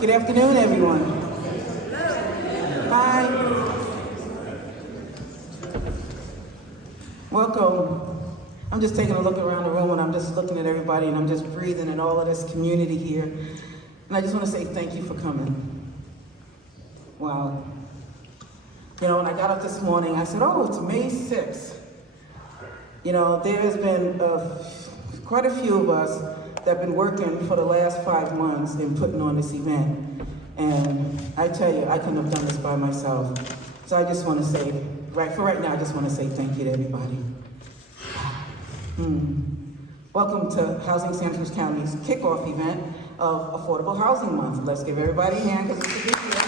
Good afternoon, everyone. Hi. Welcome. I'm just taking a look around the room and I'm just looking at everybody and I'm just breathing in all of this community here. And I just want to say thank you for coming. Wow. You know, when I got up this morning, I said, oh, it's May 6th. You know, there has been quite a few of us that have been working for the last 5 months in putting on this event. And I tell you, I couldn't have done this by myself. So I just want to say, right now, I just want to say thank you to everybody. Welcome to Housing Santa Cruz County's kickoff event of Affordable Housing Month. Let's give everybody a hand because it's a big deal.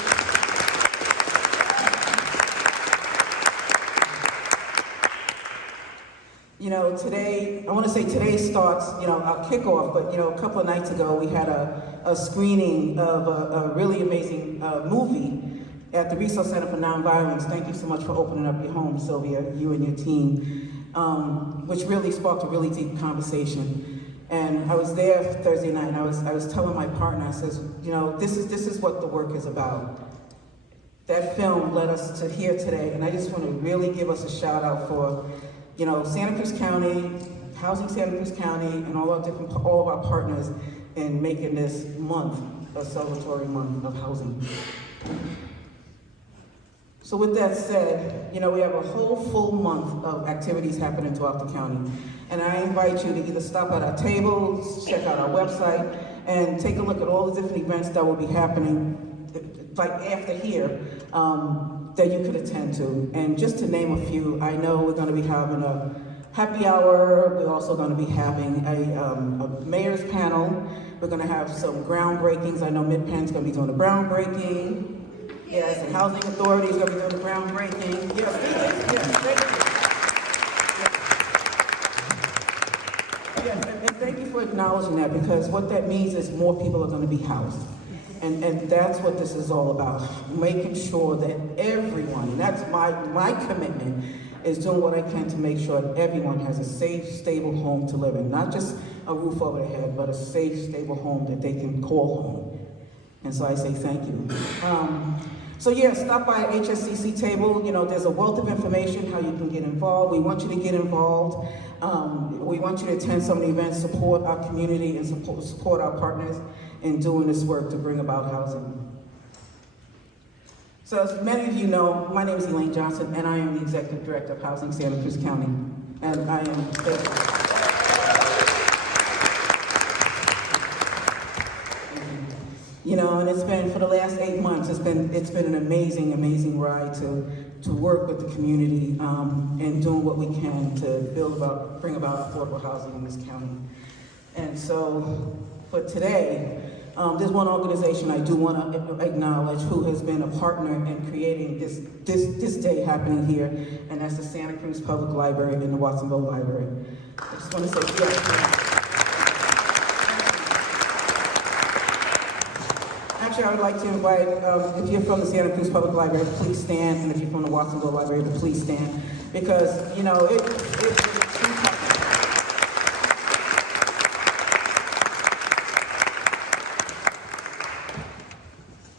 You know, today, I want to say today starts, you know, our kickoff, but, you know, a couple of nights ago, we had a screening of a really amazing movie at the Resource Center for Nonviolence. Thank you so much for opening up your home, Sylvia, you and your team, which really sparked a really deep conversation. And I was there Thursday night, and I was telling my partner, I says, you know, this is what the work is about. That film led us to here today, and I just want to really give us a shout out for, you know, Santa Cruz County, Housing Santa Cruz County, and all of our partners in making this month a celebratory month of housing. So with that said, you know, we have a whole full month of activities happening throughout the county. And I invite you to either stop at our tables, check out our website, and take a look at all the different events that will be happening, like after here, that you could attend to. And just to name a few, I know we're going to be having a happy hour. We're also going to be having a mayor's panel. We're going to have some groundbreakings. I know Mid-Penn's going to be doing a groundbreaking. Yes, the Housing Authority is going to be doing the groundbreaking. Yeah, and thank you for acknowledging that, because what that means is more people are going to be housed. And that's what this is all about, making sure that everyone, and that's my commitment, is doing what I can to make sure that everyone has a safe, stable home to live in. Not just a roof over their head, but a safe, stable home that they can call home. And so I say thank you. So yeah, stop by our HSCC table. You know, there's a wealth of information how you can get involved. We want you to get involved. We want you to attend some of the events, support our community, and support our partners in doing this work to bring about housing. So as many of you know, my name is Elaine Johnson, and I am the Executive Director of Housing Santa Cruz County. And I am you know, and it's been, for the last 8 months, it's been an amazing, amazing ride to work with the community and doing what we can to bring about affordable housing in this county. And so for today, there's one organization I do want to acknowledge who has been a partner in creating this day happening here, and that's the Santa Cruz Public Library and the Watsonville Library. I just want to say yes. Actually, I would like to invite, if you're from the Santa Cruz Public Library, please stand, and if you're from the Watsonville Library, please stand, because, you know,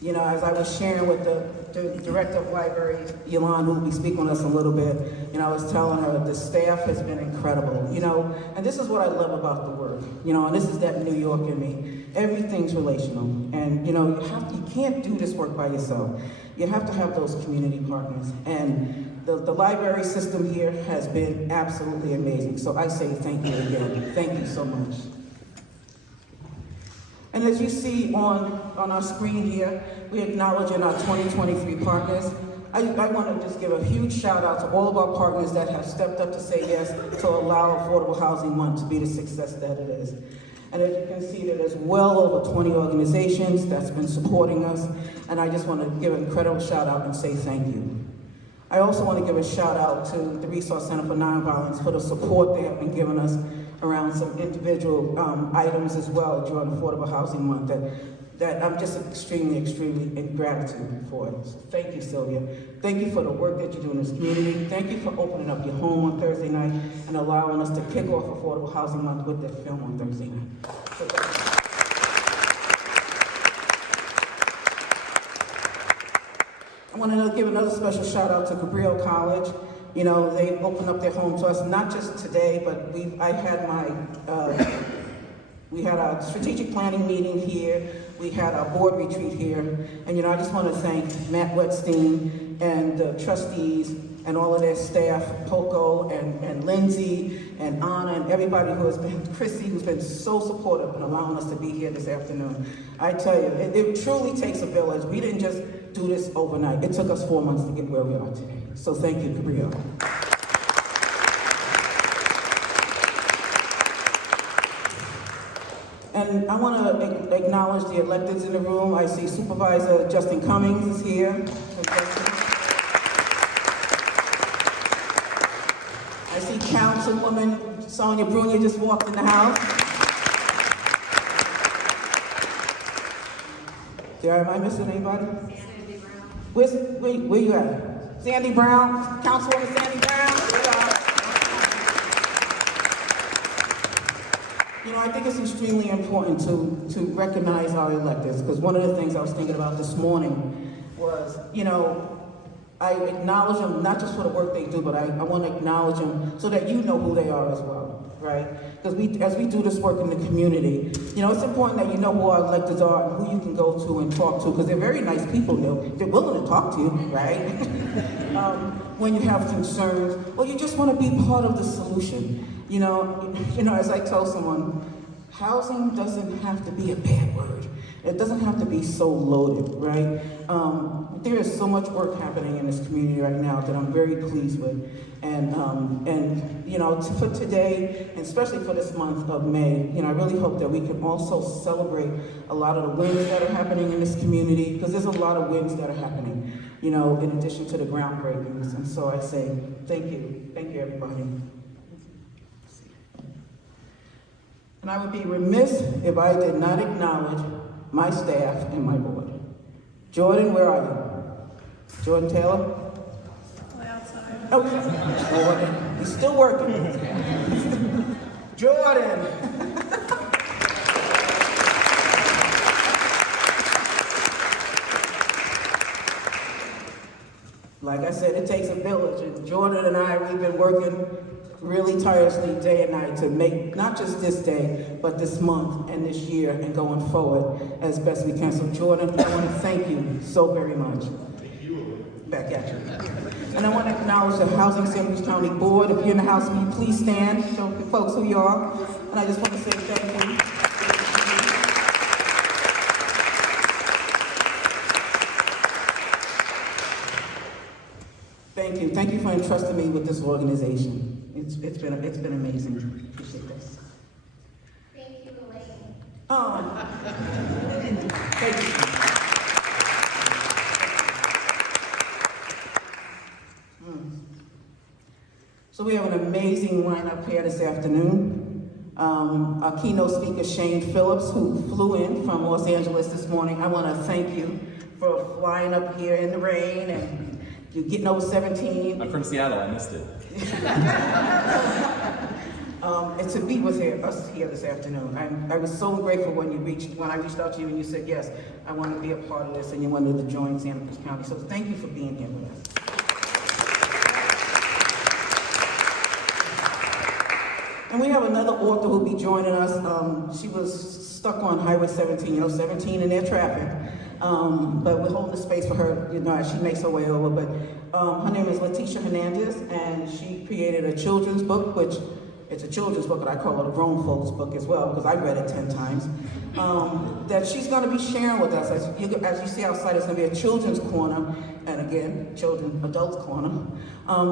you know, as I was sharing with the Director of Library, Yolande, who will be speaking with us a little bit, you know, I was telling her the staff has been incredible, you know, and this is what I love about the work, you know, and this is that New York in me. Everything's relational, and, you know, you can't do this work by yourself. You have to have those community partners, and the library system here has been absolutely amazing, so I say thank you again. Thank you so much. And as you see on our screen here, we acknowledge in our 2023 partners. I want to just give a huge shout out to all of our partners that have stepped up to say yes to allow Affordable Housing Month to be the success that it is. And as you can see, there's well over 20 organizations that's been supporting us, and I just want to give an incredible shout out and say thank you. I also want to give a shout out to the Resource Center for Nonviolence for the support they have been giving us around some individual items as well during Affordable Housing Month that I'm just extremely in gratitude for. So thank you, Sylvia. Thank you for the work that you do in this community. Thank you for opening up your home on Thursday night and allowing us to kick off Affordable Housing Month with that film on Thursday night. So want to give another special shout out to Cabrillo College. You know, they opened up their home to us, not just today, but we had a strategic planning meeting here. We had a board retreat here. And, you know, I just want to thank Matt Wetstein and the trustees and all of their staff, Poco and Lindsay and Anna and everybody who has been, Chrissy, who's been so supportive in allowing us to be here this afternoon. I tell you, it truly takes a village. We didn't just do this overnight. It took us 4 months to get where we are today. So thank you, Cabrillo. And I want to acknowledge the electeds in the room. I see Supervisor Justin Cummings is here. I see Councilwoman Sonia Brunia just walked in the house. Am I missing anybody? Sandy Brown. Where you at? Sandy Brown, Councilwoman Sandy Brown. You know, I think it's extremely important to recognize our electeds, because one of the things I was thinking about this morning was, you know, I acknowledge them not just for the work they do, but I want to acknowledge them so that you know who they are as well, right? Because as we do this work in the community, you know, it's important that you know who our electeds are and who you can go to and talk to, because they're very nice people. They're willing to talk to you, right? When you have concerns, or you just want to be part of the solution. You know, as I tell someone, housing doesn't have to be a bad word. It doesn't have to be so loaded, right? There is so much work happening in this community right now that I'm very pleased with. And you know, for today, and especially for this month of May, you know, I really hope that we can also celebrate a lot of the wins that are happening in this community, because there's a lot of wins that are happening, you know, in addition to the groundbreakings. And so I say, thank you everybody. And I would be remiss if I did not acknowledge my staff and my board. Jordan, where are you? Jordan Taylor? Outside. Oh, Jordan. He's still working. Jordan. Like I said, it takes a village. And Jordan and I, we've been working really tirelessly day and night to make not just this day, but this month and this year and going forward as best we can. So Jordan, I want to thank you so very much. Thank you. Back at you. And I want to acknowledge the Housing St. Louis County Board. If you're in the house, will you please stand, show folks who you are. And I just want to say thank you. Thank you. Thank you for entrusting me with this organization. It's been amazing. Appreciate this. Thank you, Elaine. Oh. Thank you. So we have an amazing lineup here this afternoon. Our keynote speaker, Shane Phillips, who flew in from Los Angeles this morning. I want to thank you for flying up here in the rain and you're getting over 17. I'm from Seattle, I missed it. And to be with us here this afternoon. I was so grateful when I reached out to you and you said, yes, I want to be a part of this and you wanted to join Santa Cruz County. So thank you for being here with us. And we have another author who'll be joining us. She was stuck on Highway 17, 17 in their traffic. But we're holding the space for her, as she makes her way over. But her name is Leticia Hernandez, and she created a children's book, which it's a children's book, but I call it a grown folks book as well, because I read it 10 times, that she's going to be sharing with us. As you see outside, it's going to be a children's corner, and again, adults corner,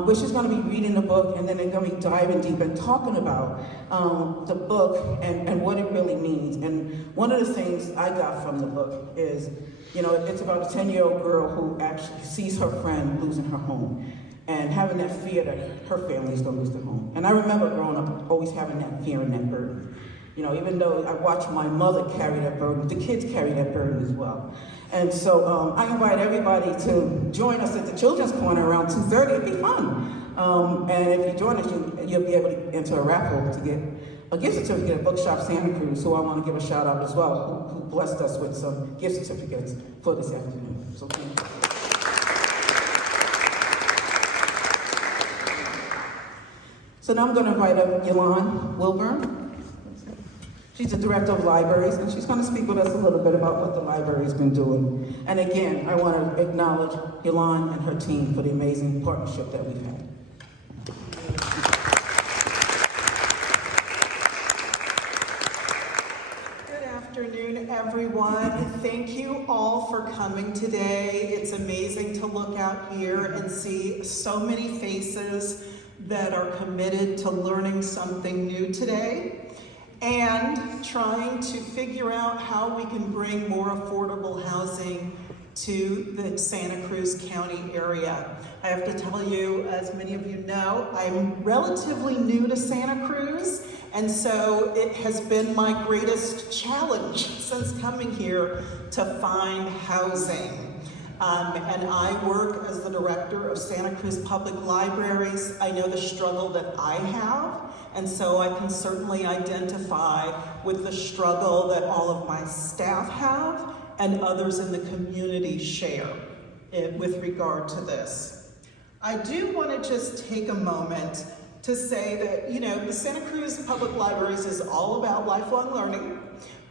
where she's going to be reading the book, and then they're going to be diving deep and talking about the book and what it really means. And one of the things I got from the book is, it's about a 10-year-old girl who actually sees her friend losing her home and having that fear that her family's gonna lose their home. And I remember growing up always having that fear and that burden. Even though I watched my mother carry that burden, the kids carry that burden as well. And so I invite everybody to join us at the Children's Corner around 2:30. It'd be fun. And if you join us, you'll be able to enter a raffle to get a gift certificate at Bookshop Santa Cruz, who I want to give a shout out as well, who blessed us with some gift certificates for this afternoon. So thank you. So now I'm going to invite up Yolande Wilburn. She's the Director of Libraries, and she's going to speak with us a little bit about what the library's been doing. And again, I want to acknowledge Yolande and her team for the amazing partnership that we've had. Good afternoon, everyone. Thank you all for coming today. It's amazing to look out here and see so many faces that are committed to learning something new today and trying to figure out how we can bring more affordable housing to the Santa Cruz County area. I have to tell you, as many of you know, I'm relatively new to Santa Cruz, and so it has been my greatest challenge since coming here to find housing. And I work as the director of Santa Cruz Public Libraries. I know the struggle that I have, and so I can certainly identify with the struggle that all of my staff have and others in the community share with regard to this. I do want to just take a moment to say that, you know, the Santa Cruz Public Libraries is all about lifelong learning.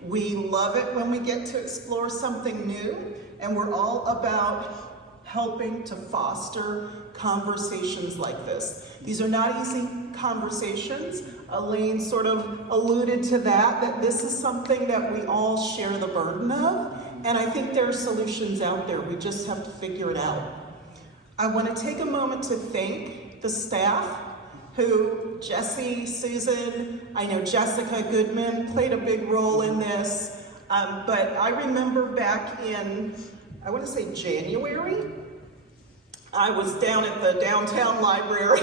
We love it when we get to explore something new, and we're all about helping to foster conversations like this. These are not easy conversations. Elaine sort of alluded to that this is something that we all share the burden of, and I think there are solutions out there. We just have to figure it out. I want to take a moment to thank the staff who, Jesse, Susan, I know Jessica Goodman played a big role in this, but I remember back in, I want to say January, I was down at the downtown library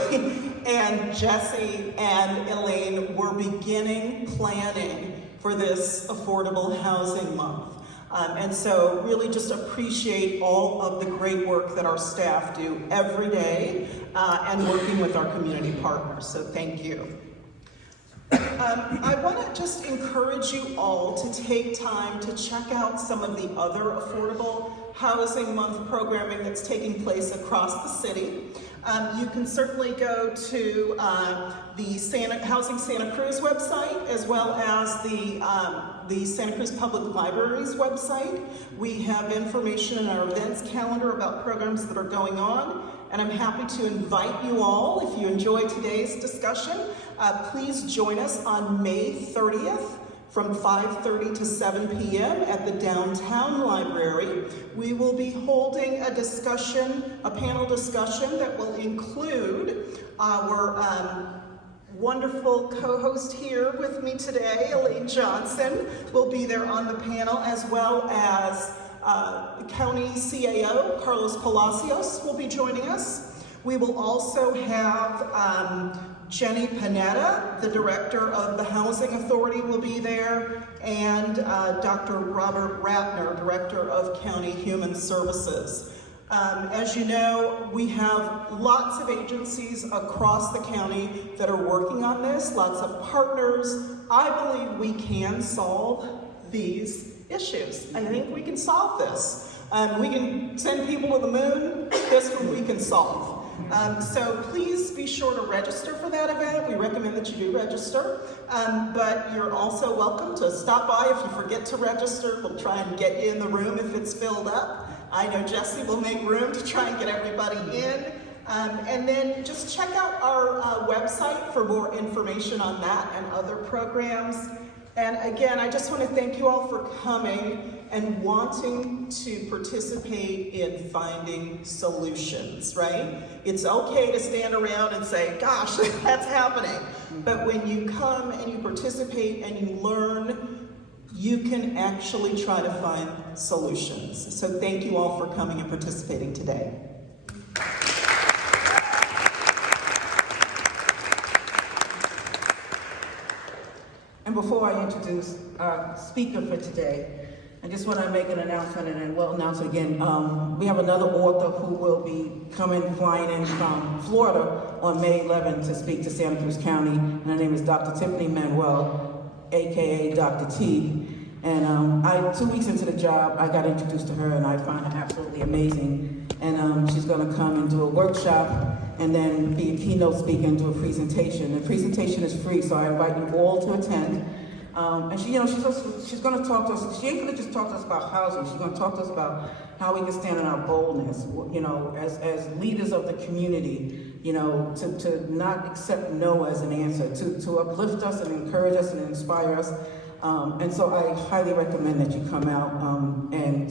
and Jesse and Elaine were beginning planning for this Affordable Housing Month. And so really just appreciate all of the great work that our staff do every day and working with our community partners, so thank you. I want to just encourage you all to take time to check out some of the other Affordable Housing Month programming that's taking place across the city. You can certainly go to the Housing Santa Cruz website, as well as the Santa Cruz Public Libraries website. We have information in our events calendar about programs that are going on, and I'm happy to invite you all, if you enjoy today's discussion, please join us on May 30th from 5:30 to 7 p.m. at the downtown library. We will be holding a discussion, a panel discussion that will include our wonderful co-host here with me today, Elaine Johnson, will be there on the panel, as well as County CAO, Carlos Palacios, will be joining us. We will also have Jenny Panetta, the director of the Housing Authority, will be there, and Dr. Robert Ratner, director of County Human Services. As you know, we have lots of agencies across the county that are working on this, lots of partners. I believe we can solve these issues. I think we can solve this. We can send people to the moon. This one we can solve. So please be sure to register for that event. We recommend that you do register, but you're also welcome to stop by. If you forget to register, we'll try and get you in the room if it's filled up. I know Jesse will make room to try and get everybody in. And then just check out our website for more information on that and other programs. And again, I just want to thank you all for coming and wanting to participate in finding solutions, right? It's okay to stand around and say, gosh, that's happening. But when you come and you participate and you learn, you can actually try to find solutions. So thank you all for coming and participating today. And before I introduce our speaker for today, I just want to make an announcement, and I will announce it again. We have another author who will be flying in from Florida on May 11th to speak to Santa Cruz County, and her name is Dr. Tiffany Manuel, AKA Dr. T. And 2 weeks into the job, I got introduced to her, and I find her absolutely amazing. And she's going to come and do a workshop, and then be a keynote speaker and do a presentation. The presentation is free, so I invite you all to attend. And she's going to talk to us. She ain't going to just talk to us about housing. She's going to talk to us about how we can stand in our boldness, as leaders of the community, to not accept no as an answer, to uplift us and encourage us and inspire us. And so I highly recommend that you come out and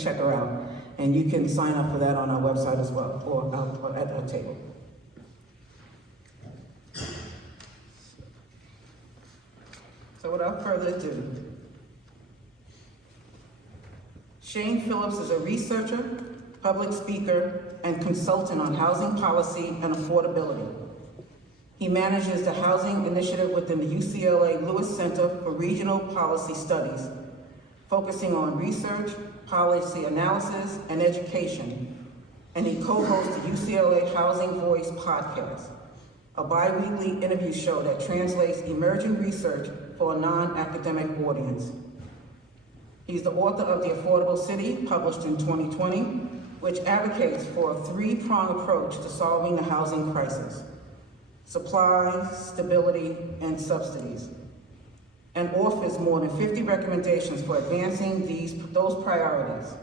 check her out. And you can sign up for that on our website as well, or at our table. So without further ado, Shane Phillips is a researcher, public speaker, and consultant on housing policy and affordability. He manages the housing initiative within the UCLA Lewis Center for Regional Policy Studies, focusing on research, policy analysis, and education. And he co-hosts the UCLA Housing Voice podcast, a bi-weekly interview show that translates emerging research for a non-academic audience. He's the author of The Affordable City, published in 2020, which advocates for a three-pronged approach to solving the housing crisis: supply, stability, and subsidies, and offers more than 50 recommendations for advancing those priorities.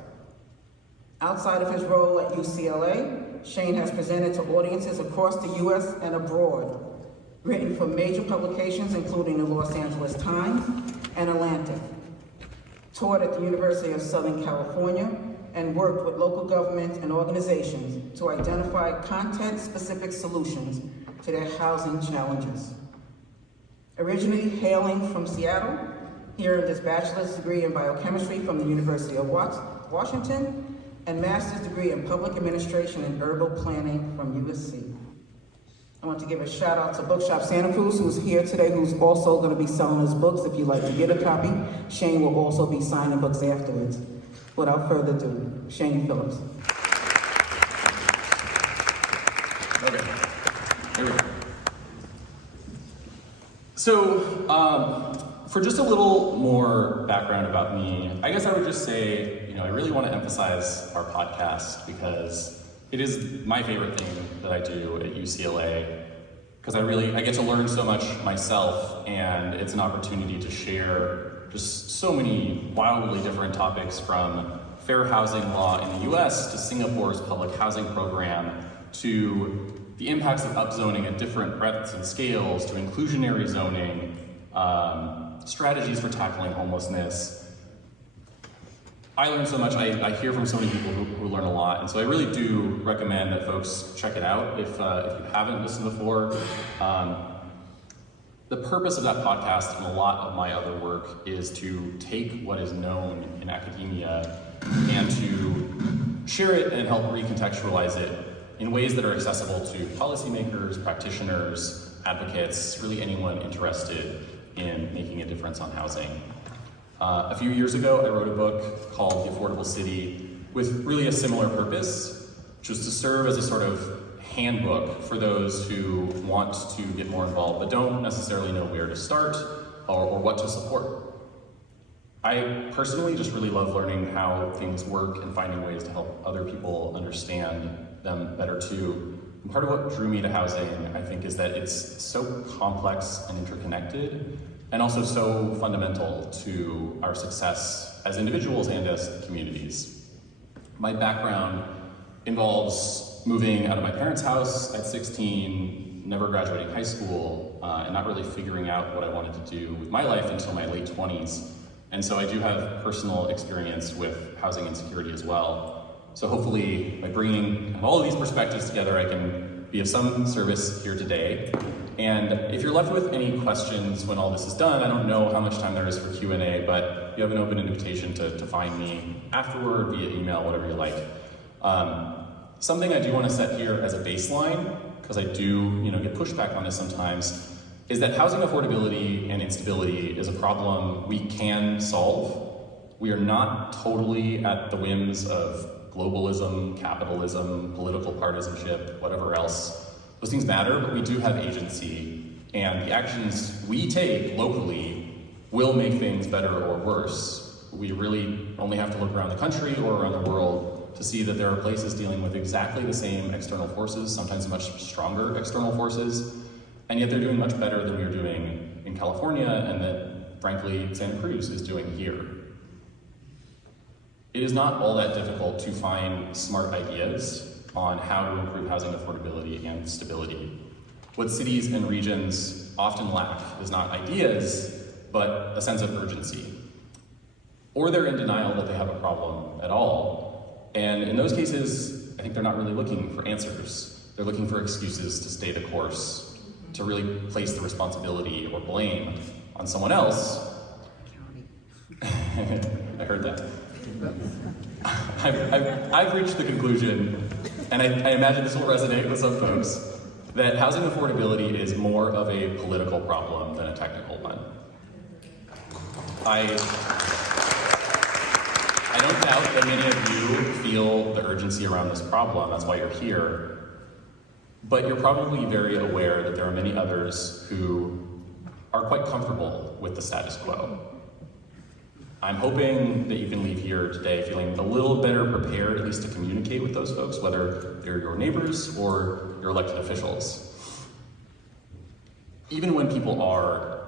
Outside of his role at UCLA, Shane has presented to audiences across the US and abroad, written for major publications including the Los Angeles Times and Atlantic, taught at the University of Southern California, and worked with local governments and organizations to identify content-specific solutions to their housing challenges. Originally hailing from Seattle, he earned his bachelor's degree in biochemistry from the University of Washington and master's degree in public administration and urban planning from USC. I want to give a shout out to Bookshop Santa Cruz, who's here today, who's also going to be selling his books. If you'd like to get a copy, Shane will also be signing books afterwards. Without further ado, Shane Phillips. Okay, here we go. So, for just a little more background about me, I guess I would just say, I really want to emphasize our podcast because it is my favorite thing that I do at UCLA, because I get to learn so much myself, and it's an opportunity to share just so many wildly different topics, from fair housing law in the US to Singapore's public housing program, to the impacts of upzoning at different breadths and scales, to inclusionary zoning, strategies for tackling homelessness. I learn so much. I hear from so many people who learn a lot, and so I really do recommend that folks check it out if you haven't listened before. The purpose of that podcast and a lot of my other work is to take what is known in academia and to share it and help recontextualize it in ways that are accessible to policymakers, practitioners, advocates, really anyone interested in making a difference on housing. A few years ago, I wrote a book called The Affordable City with really a similar purpose, which was to serve as a sort of handbook for those who want to get more involved but don't necessarily know where to start or what to support. I personally just really love learning how things work and finding ways to help other people understand them better too. And part of what drew me to housing, I think, is that it's so complex and interconnected, and also so fundamental to our success as individuals and as communities. My background involves moving out of my parents' house at 16, never graduating high school, and not really figuring out what I wanted to do with my life until my late 20s. And so I do have personal experience with housing insecurity as well. So hopefully, by bringing all of these perspectives together, I can be of some service here today. And if you're left with any questions when all this is done, I don't know how much time there is for Q&A, but you have an open invitation to find me afterward, via email, whatever you like. Something I do want to set here as a baseline, because I do get pushback on this sometimes, is that housing affordability and instability is a problem we can solve. We are not totally at the whims of globalism, capitalism, political partisanship, whatever else. Those things matter, but we do have agency, and the actions we take locally will make things better or worse. We really only have to look around the country or around the world to see that there are places dealing with exactly the same external forces, sometimes much stronger external forces, and yet they're doing much better than we're doing in California and that, frankly, Santa Cruz is doing here. It is not all that difficult to find smart ideas on how to improve housing affordability and stability. What cities and regions often lack is not ideas, but a sense of urgency. Or they're in denial that they have a problem at all. And in those cases, I think they're not really looking for answers. They're looking for excuses to stay the course, to really place the responsibility or blame on someone else. I heard that. I've reached the conclusion, and I imagine this will resonate with some folks, that housing affordability is more of a political problem than a technical one. I don't doubt that many of you feel the urgency around this problem, that's why you're here, but you're probably very aware that there are many others who are quite comfortable with the status quo. I'm hoping that you can leave here today feeling a little better prepared, at least to communicate with those folks, whether they're your neighbors or your elected officials. Even when people are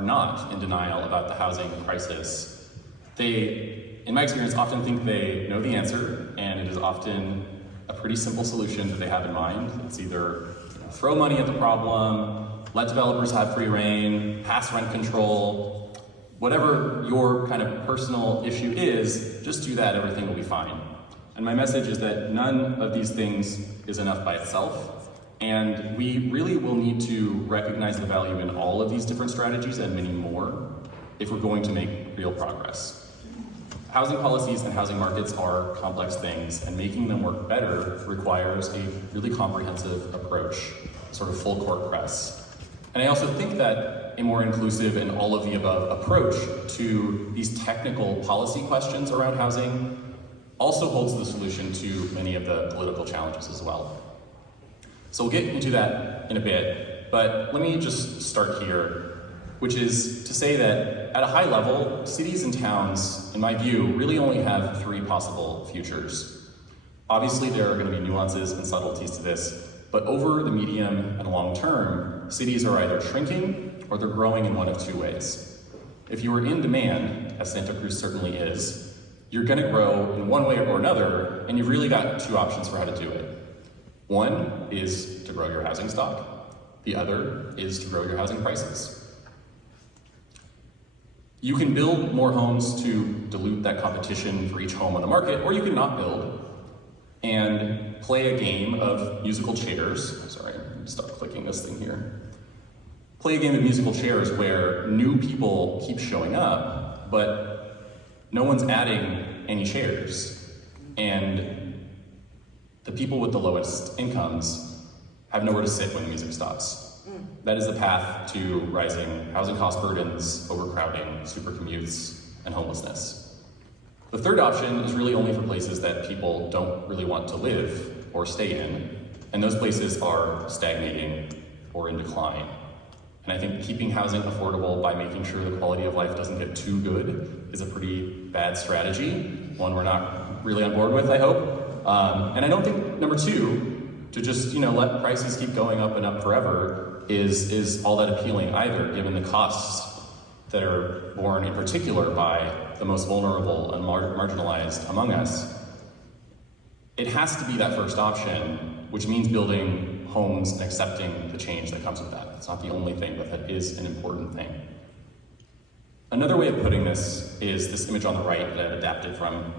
not in denial about the housing crisis, they, in my experience, often think they know the answer, and it is often a pretty simple solution that they have in mind. It's either throw money at the problem, let developers have free reign, pass rent control, whatever your kind of personal issue is, just do that, everything will be fine. And my message is that none of these things is enough by itself, and we really will need to recognize the value in all of these different strategies and many more if we're going to make real progress. Housing policies and housing markets are complex things, and making them work better requires a really comprehensive approach, sort of full court press. And I also think that a more inclusive and all of the above approach to these technical policy questions around housing also holds the solution to many of the political challenges as well. So we'll get into that in a bit, but let me just start here, which is to say that at a high level, cities and towns, in my view, really only have three possible futures. Obviously, there are going to be nuances and subtleties to this, but over the medium and long term, cities are either shrinking or they're growing in one of two ways. If you are in demand, as Santa Cruz certainly is, you're going to grow in one way or another, and you've really got two options for how to do it. One is to grow your housing stock. The other is to grow your housing prices. You can build more homes to dilute that competition for each home on the market, or you can not build and play a game of musical chairs. Sorry, stop clicking this thing here. Play a game of musical chairs where new people keep showing up, but no one's adding any chairs. And the people with the lowest incomes have nowhere to sit when the music stops. That is the path to rising housing cost burdens, overcrowding, super commutes, and homelessness. The third option is really only for places that people don't really want to live or stay in, and those places are stagnating or in decline. And I think keeping housing affordable by making sure the quality of life doesn't get too good is a pretty bad strategy, one we're not really on board with, I hope. And I don't think, number two, to just let prices keep going up and up forever is all that appealing either, given the costs that are borne in particular by the most vulnerable and marginalized among us. It has to be that first option, which means building homes and accepting the change that comes with that. It's not the only thing, but that is an important thing. Another way of putting this is this image on the right that I've adapted from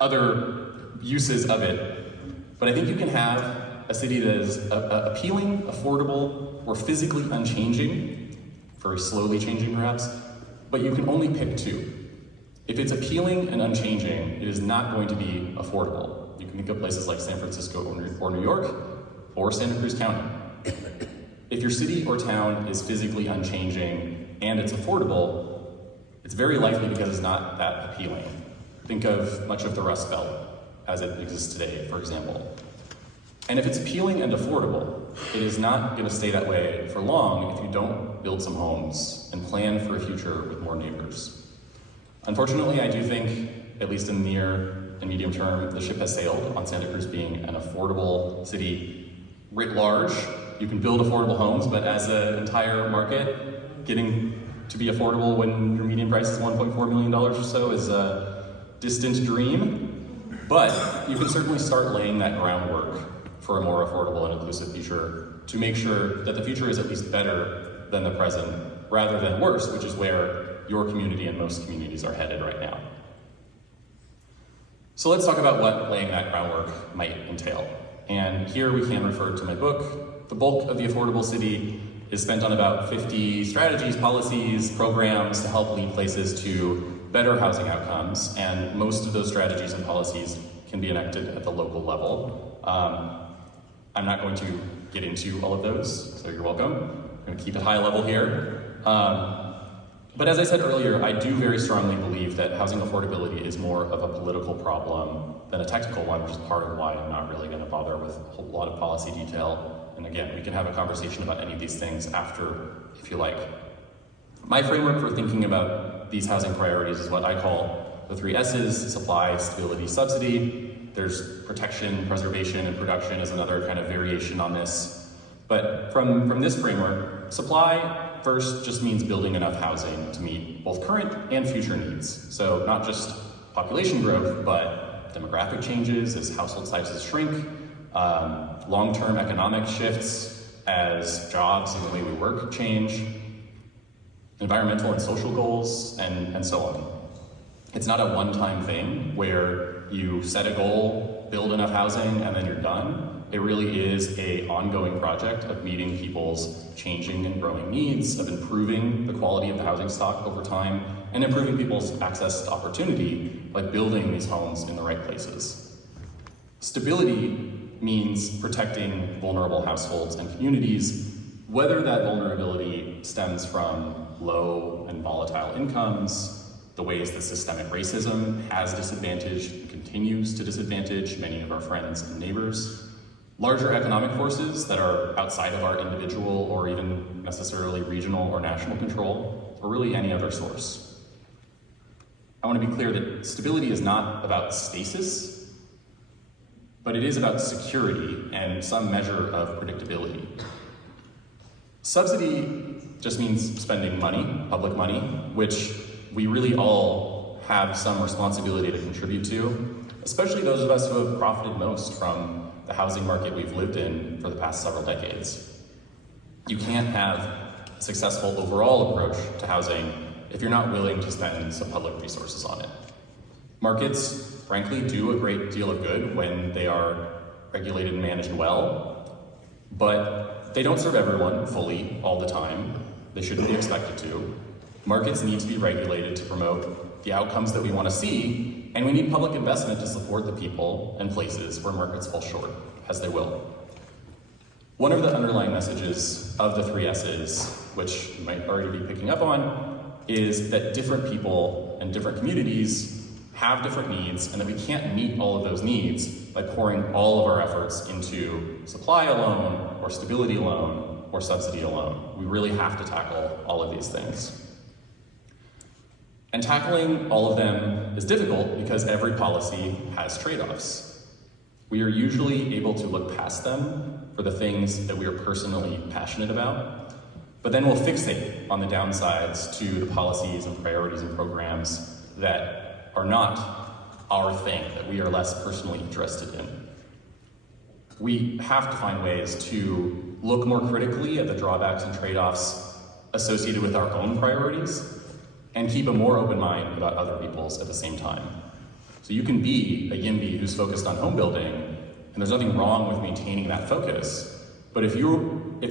other uses of it. But I think you can have a city that is appealing, affordable, or physically unchanging, very slowly changing perhaps, but you can only pick two. If it's appealing and unchanging, it is not going to be affordable. You can think of places like San Francisco or New York, or Santa Cruz County. If your city or town is physically unchanging and it's affordable, it's very likely because it's not that appealing. Think of much of the Rust Belt as it exists today, for example. And if it's appealing and affordable, it is not going to stay that way for long if you don't build some homes and plan for a future with more neighbors. Unfortunately, I do think, at least in the near and medium term, the ship has sailed on Santa Cruz being an affordable city writ large. You can build affordable homes, but as an entire market, getting to be affordable when your median price is $1.4 million or so is a distant dream. But you can certainly start laying that groundwork for a more affordable and inclusive future to make sure that the future is at least better than the present, rather than worse, which is where your community and most communities are headed right now. So let's talk about what laying that groundwork might entail. And here we can refer to my book. The bulk of the affordable city is spent on about 50 strategies, policies, programs to help lead places to better housing outcomes. And most of those strategies and policies can be enacted at the local level. I'm not going to get into all of those, so you're welcome. I'm going to keep it high level here. But as I said earlier, I do very strongly believe that housing affordability is more of a political problem than a technical one, which is part of why I'm not really going to bother with a whole lot of policy detail. And again, we can have a conversation about any of these things after, if you like. My framework for thinking about these housing priorities is what I call the 3 S's: supply, stability, subsidy. There's protection, preservation, and production is another kind of variation on this. But from this framework, supply first just means building enough housing to meet both current and future needs. So not just population growth, but demographic changes as household sizes shrink, long-term economic shifts as jobs and the way we work change, environmental and social goals, and so on. It's not a one-time thing where you set a goal, build enough housing, and then you're done. It really is an ongoing project of meeting people's changing and growing needs, of improving the quality of the housing stock over time, and improving people's access to opportunity by building these homes in the right places. Stability means protecting vulnerable households and communities, whether that vulnerability stems from low and volatile incomes, the ways that systemic racism has disadvantaged and continues to disadvantage many of our friends and neighbors, larger economic forces that are outside of our individual or even necessarily regional or national control, or really any other source. I want to be clear that stability is not about stasis, but it is about security and some measure of predictability. Subsidy just means spending money, public money, which we really all have some responsibility to contribute to, especially those of us who have profited most from the housing market we've lived in for the past several decades. You can't have a successful overall approach to housing if you're not willing to spend some public resources on it. Markets, frankly, do a great deal of good when they are regulated and managed well, but they don't serve everyone fully all the time. They shouldn't be expected to. Markets need to be regulated to promote the outcomes that we want to see, and we need public investment to support the people and places where markets fall short, as they will. One of the underlying messages of the 3 S's, which you might already be picking up on, is that different people and different communities have different needs, and that we can't meet all of those needs by pouring all of our efforts into supply alone, or stability alone, or subsidy alone. We really have to tackle all of these things. And tackling all of them is difficult because every policy has trade-offs. We are usually able to look past them for the things that we are personally passionate about, but then we'll fixate on the downsides to the policies and priorities and programs that are not our thing, that we are less personally interested in. We have to find ways to look more critically at the drawbacks and trade-offs associated with our own priorities, and keep a more open mind about other people's at the same time. So you can be a YIMBY who's focused on home building, and there's nothing wrong with maintaining that focus. But if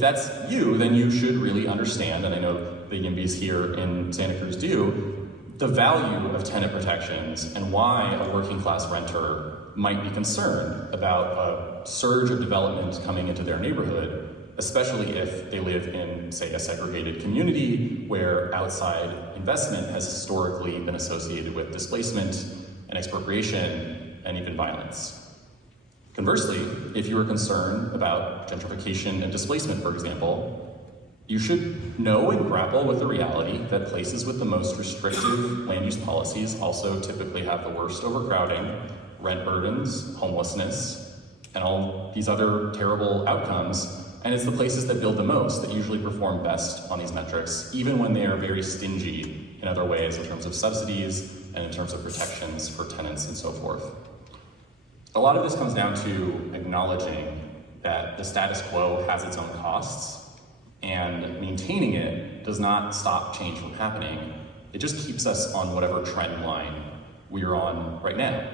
that's you, then you should really understand, and I know the YIMBYs here in Santa Cruz do, the value of tenant protections and why a working class renter might be concerned about a surge of development coming into their neighborhood, especially if they live in, say, a segregated community where outside investment has historically been associated with displacement and expropriation and even violence. Conversely, if you are concerned about gentrification and displacement, for example, you should know and grapple with the reality that places with the most restrictive land use policies also typically have the worst overcrowding, rent burdens, homelessness, and all these other terrible outcomes. And it's the places that build the most that usually perform best on these metrics, even when they are very stingy in other ways in terms of subsidies and in terms of protections for tenants and so forth. A lot of this comes down to acknowledging that the status quo has its own costs, and maintaining it does not stop change from happening. It just keeps us on whatever trend line we are on right now.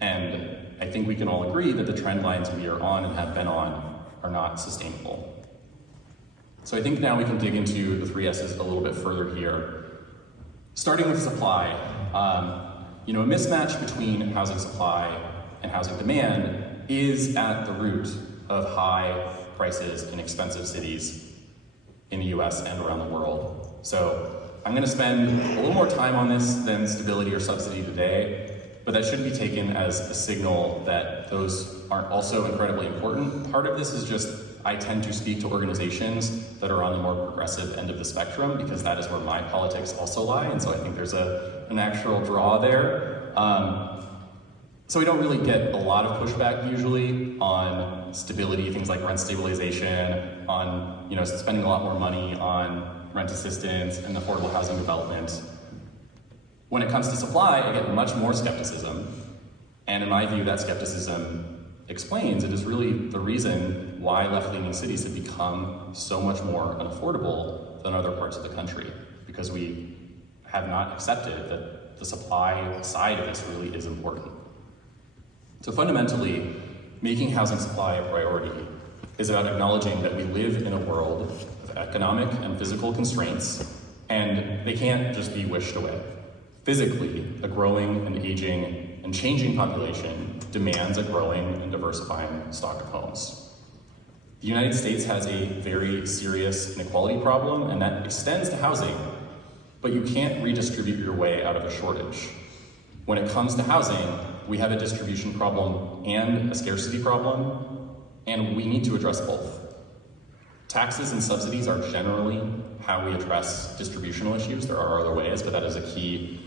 And I think we can all agree that the trend lines we are on and have been on are not sustainable. So I think now we can dig into the 3 S's a little bit further here. Starting with supply, a mismatch between housing supply and housing demand is at the root of high prices in expensive cities in the US and around the world. So I'm gonna spend a little more time on this than stability or subsidy today, but that shouldn't be taken as a signal that those aren't also incredibly important. Part of this is just, I tend to speak to organizations that are on the more progressive end of the spectrum because that is where my politics also lie, and so I think there's a natural draw there. So we don't really get a lot of pushback usually on stability, things like rent stabilization, on spending a lot more money on rent assistance and affordable housing development. When it comes to supply, I get much more skepticism, and in my view, that skepticism explains it is really the reason why left-leaning cities have become so much more unaffordable than other parts of the country, because we have not accepted that the supply side of this really is important. So fundamentally, making housing supply a priority is about acknowledging that we live in a world of economic and physical constraints, and they can't just be wished away. Physically, a growing and aging and changing population demands a growing and diversifying stock of homes. The United States has a very serious inequality problem, and that extends to housing, but you can't redistribute your way out of a shortage. When it comes to housing, we have a distribution problem and a scarcity problem, and we need to address both. Taxes and subsidies are generally how we address distributional issues. There are other ways, but that is a key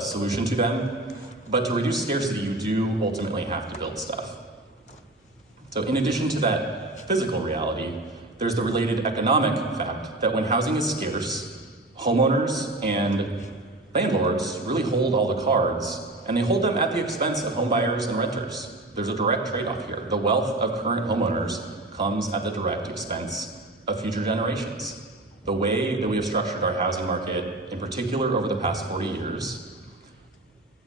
solution to them. But to reduce scarcity, you do ultimately have to build stuff. So in addition to that physical reality, there's the related economic fact that when housing is scarce, homeowners and landlords really hold all the cards, and they hold them at the expense of home buyers and renters. There's a direct trade-off here. The wealth of current homeowners comes at the direct expense of future generations. The way that we have structured our housing market, in particular over the past 40 years,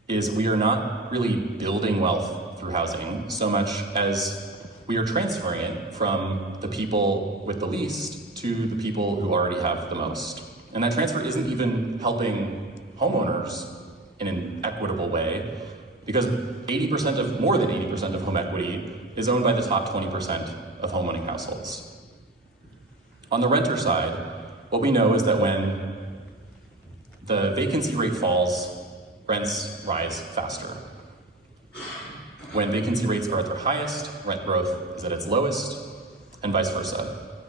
is we are not really building wealth through housing so much as we are transferring it from the people with the least to the people who already have the most. And that transfer isn't even helping homeowners in an equitable way, because more than 80% of home equity is owned by the top 20% of homeowning households. On the renter side, what we know is that when the vacancy rate falls, rents rise faster. When vacancy rates are at their highest, rent growth is at its lowest, and vice versa.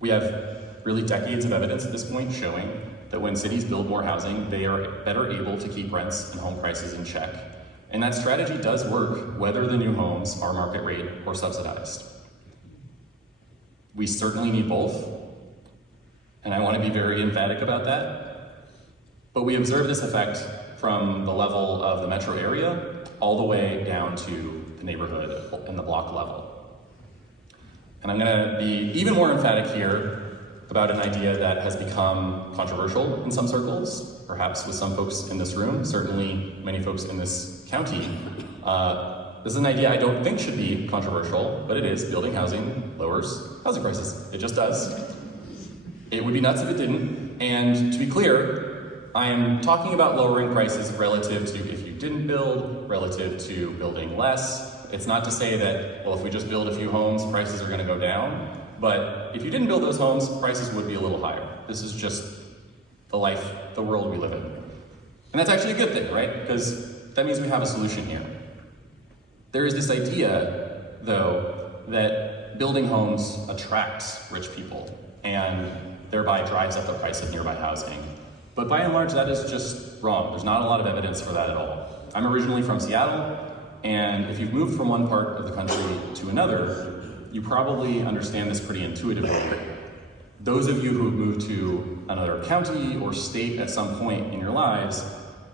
We have really decades of evidence at this point showing that when cities build more housing, they are better able to keep rents and home prices in check. And that strategy does work, whether the new homes are market rate or subsidized. We certainly need both, and I want to be very emphatic about that. But we observe this effect from the level of the metro area all the way down to the neighborhood and the block level. And I'm going to be even more emphatic here about an idea that has become controversial in some circles, perhaps with some folks in this room, certainly many folks in this county. This is an idea I don't think should be controversial, but it is. Building housing lowers housing prices. It just does. It would be nuts if it didn't. And to be clear, I am talking about lowering prices relative to if you didn't build, relative to building less. It's not to say that, well, if we just build a few homes, prices are going to go down. But if you didn't build those homes, prices would be a little higher. This is just the world we live in. And that's actually a good thing, right? Because that means we have a solution here. There is this idea, though, that building homes attracts rich people and thereby drives up the price of nearby housing. But by and large, that is just wrong. There's not a lot of evidence for that at all. I'm originally from Seattle, and if you've moved from one part of the country to another, you probably understand this pretty intuitively. Those of you who have moved to another county or state at some point in your lives,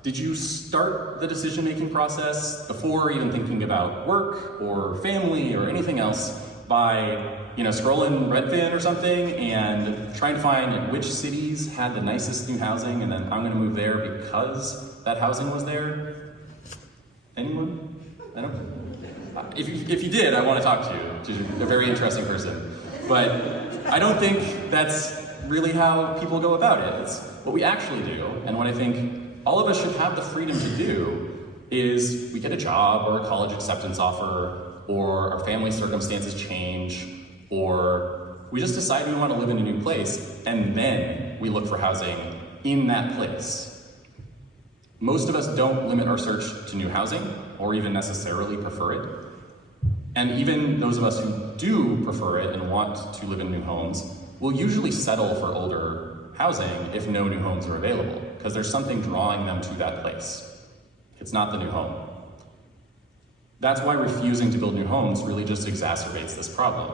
did you start the decision-making process before even thinking about work or family or anything else by, scrolling Redfin or something and trying to find which cities had the nicest new housing, and then I'm gonna move there because that housing was there? Anyone? I don't. If you did, I want to talk to you. You're a very interesting person. But I don't think that's really how people go about it. It's what we actually do, and what I think all of us should have the freedom to do is we get a job or a college acceptance offer, or our family circumstances change, or we just decide we want to live in a new place, and then we look for housing in that place. Most of us don't limit our search to new housing, or even necessarily prefer it. And even those of us who do prefer it and want to live in new homes will usually settle for older housing if no new homes are available, because there's something drawing them to that place. It's not the new home. That's why refusing to build new homes really just exacerbates this problem.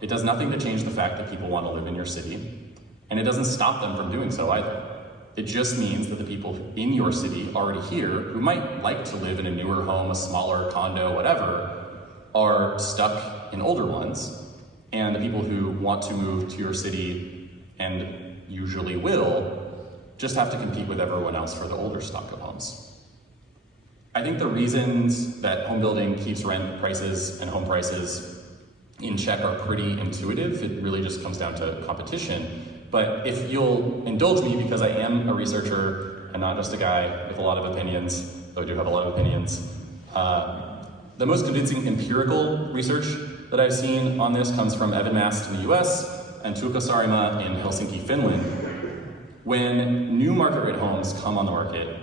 It does nothing to change the fact that people want to live in your city, and it doesn't stop them from doing so either. It just means that the people in your city already here, who might like to live in a newer home, a smaller condo, whatever, are stuck in older ones, and the people who want to move to your city, and usually will, just have to compete with everyone else for the older stock of homes. I think the reasons that home building keeps rent prices and home prices in check are pretty intuitive. It really just comes down to competition. But if you'll indulge me, because I am a researcher and not just a guy with a lot of opinions, though I do have a lot of opinions, the most convincing empirical research that I've seen on this comes from Evan Mast in the US and Tuukka Saarima in Helsinki, Finland. When new market rate homes come on the market,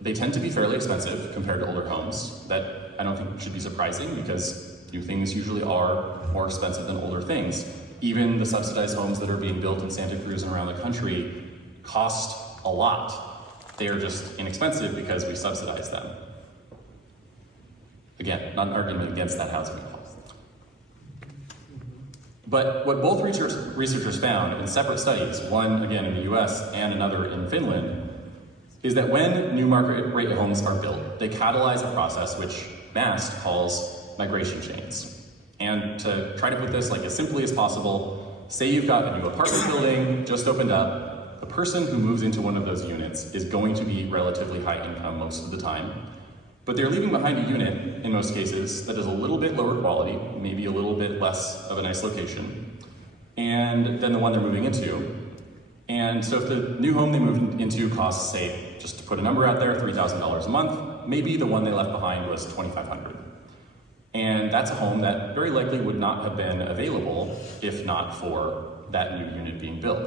they tend to be fairly expensive compared to older homes. That I don't think should be surprising, because new things usually are more expensive than older things. Even the subsidized homes that are being built in Santa Cruz and around the country cost a lot. They are just inexpensive because we subsidize them. Again, not an argument against that housing cost. But what both researchers found in separate studies, one again in the US and another in Finland, is that when new market rate homes are built, they catalyze a process which Mast calls migration chains. And to try to put this like as simply as possible, say you've got a new apartment building just opened up, the person who moves into one of those units is going to be relatively high income most of the time, but they're leaving behind a unit, in most cases, that is a little bit lower quality, maybe a little bit less of a nice location, and than the one they're moving into. And so if the new home they moved into costs, say, just to put a number out there, $3,000 a month, maybe the one they left behind was $2,500. And that's a home that very likely would not have been available if not for that new unit being built.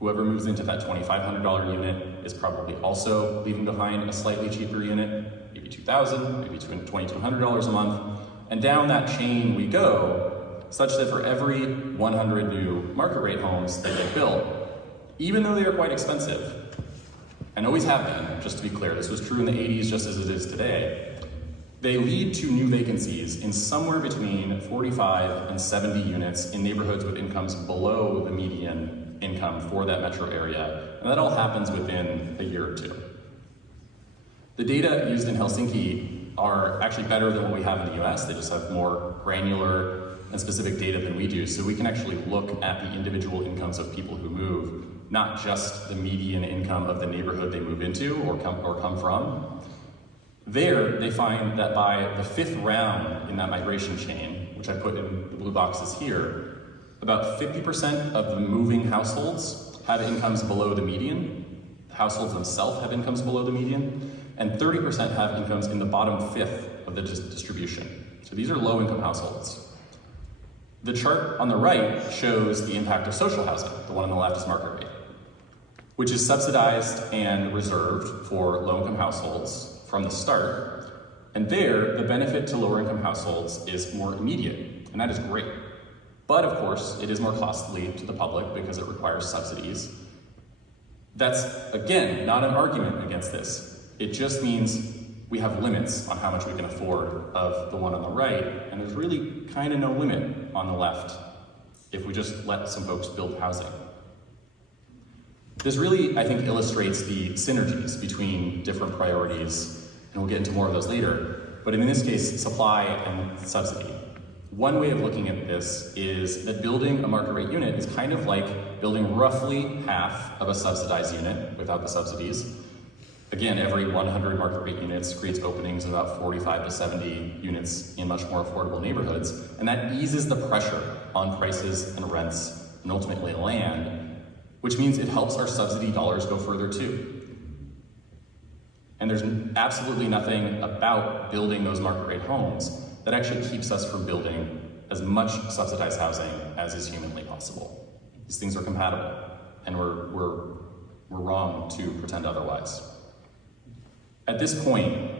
Whoever moves into that $2,500 unit is probably also leaving behind a slightly cheaper unit, maybe $2,000, maybe $2,200 a month. And down that chain we go, such that for every 100 new market rate homes that get built, even though they are quite expensive, and always have been, just to be clear, this was true in the 80s just as it is today, they lead to new vacancies in somewhere between 45 and 70 units in neighborhoods with incomes below the median income for that metro area, and that all happens within a year or two. The data used in Helsinki are actually better than what we have in the US. They just have more granular and specific data than we do, so we can actually look at the individual incomes of people who move, not just the median income of the neighborhood they move into or come from. There, they find that by the 5th round in that migration chain, which I put in the blue boxes here, about 50% of the moving households have incomes below the median. The households themselves have incomes below the median, and 30% have incomes in the bottom 5th of the distribution. So these are low-income households. The chart on the right shows the impact of social housing. The one on the left is market rate, which is subsidized and reserved for low-income households from the start. And there, the benefit to lower income households is more immediate, and that is great. But of course, it is more costly to the public because it requires subsidies. That's, again, not an argument against this. It just means we have limits on how much we can afford of the one on the right, and there's really kind of no limit on the left if we just let some folks build housing. This really, I think, illustrates the synergies between different priorities, and we'll get into more of those later, but in this case, supply and subsidy. One way of looking at this is that building a market rate unit is kind of like building roughly half of a subsidized unit without the subsidies. Again, every 100 market rate units creates openings of about 45 to 70 units in much more affordable neighborhoods, and that eases the pressure on prices and rents and ultimately land, which means it helps our subsidy dollars go further too. And there's absolutely nothing about building those market rate homes that actually keeps us from building as much subsidized housing as is humanly possible. These things are compatible, and we're wrong to pretend otherwise. At this point,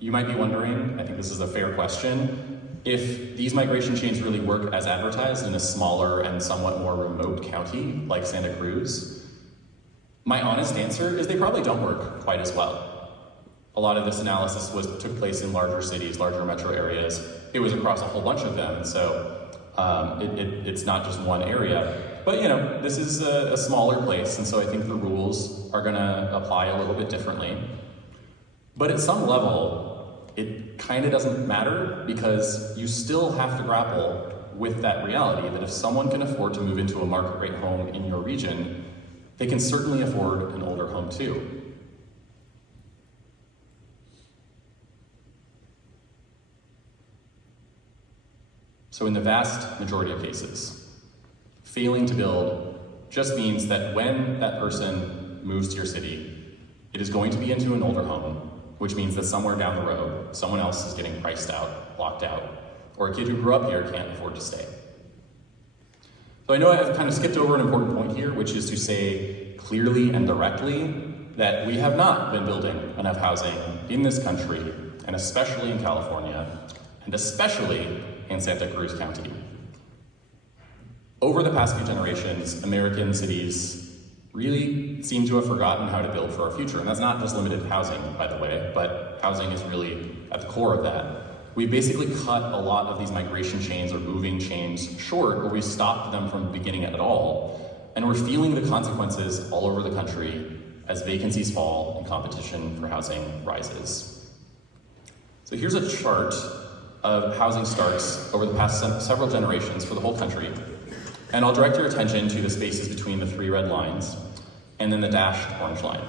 you might be wondering, I think this is a fair question, if these migration chains really work as advertised in a smaller and somewhat more remote county like Santa Cruz. My honest answer is they probably don't work quite as well. A lot of this analysis took place in larger cities, larger metro areas. It was across a whole bunch of them, and so it's not just one area. But you know, this is a smaller place, and so I think the rules are gonna apply a little bit differently. But at some level, it kind of doesn't matter because you still have to grapple with that reality that if someone can afford to move into a market rate home in your region, they can certainly afford an older home too. So in the vast majority of cases, failing to build just means that when that person moves to your city, it is going to be into an older home, which means that somewhere down the road, someone else is getting priced out, blocked out, or a kid who grew up here can't afford to stay. So I know I've kind of skipped over an important point here, which is to say clearly and directly that we have not been building enough housing in this country, and especially in California, and especially in Santa Cruz County. Over the past few generations, American cities really seem to have forgotten how to build for our future. And that's not just limited to housing, by the way, but housing is really at the core of that. We basically cut a lot of these migration chains or moving chains short, or we stopped them from beginning at all. And we're feeling the consequences all over the country as vacancies fall and competition for housing rises. So here's a chart of housing starts over the past several generations for the whole country. And I'll direct your attention to the spaces between the three red lines and then the dashed orange line.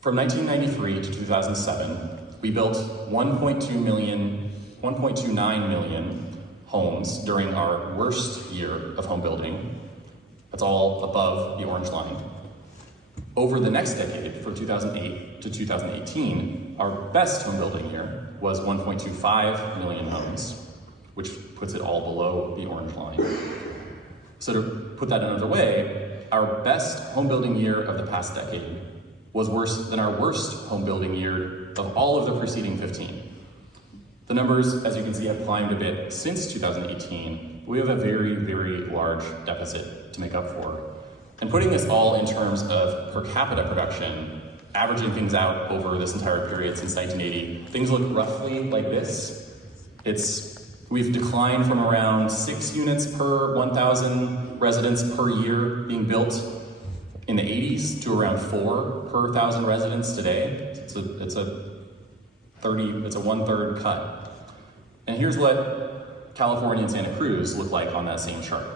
From 1993 to 2007, we built 1.29 million homes during our worst year of home building. That's all above the orange line. Over the next decade, from 2008 to 2018, our best home building year was 1.25 million homes, which puts it all below the orange line. So to put that another way, our best home building year of the past decade was worse than our worst home building year of all of the preceding 15. The numbers, as you can see, have climbed a bit since 2018. We have a very, very large deficit to make up for. And putting this all in terms of per capita production, averaging things out over this entire period since 1980, things look roughly like this. We've declined from around 6 units per 1,000 residents per year being built in the 80s to around 4 per 1,000 residents today. It's a 1/3 cut. And here's what California and Santa Cruz look like on that same chart.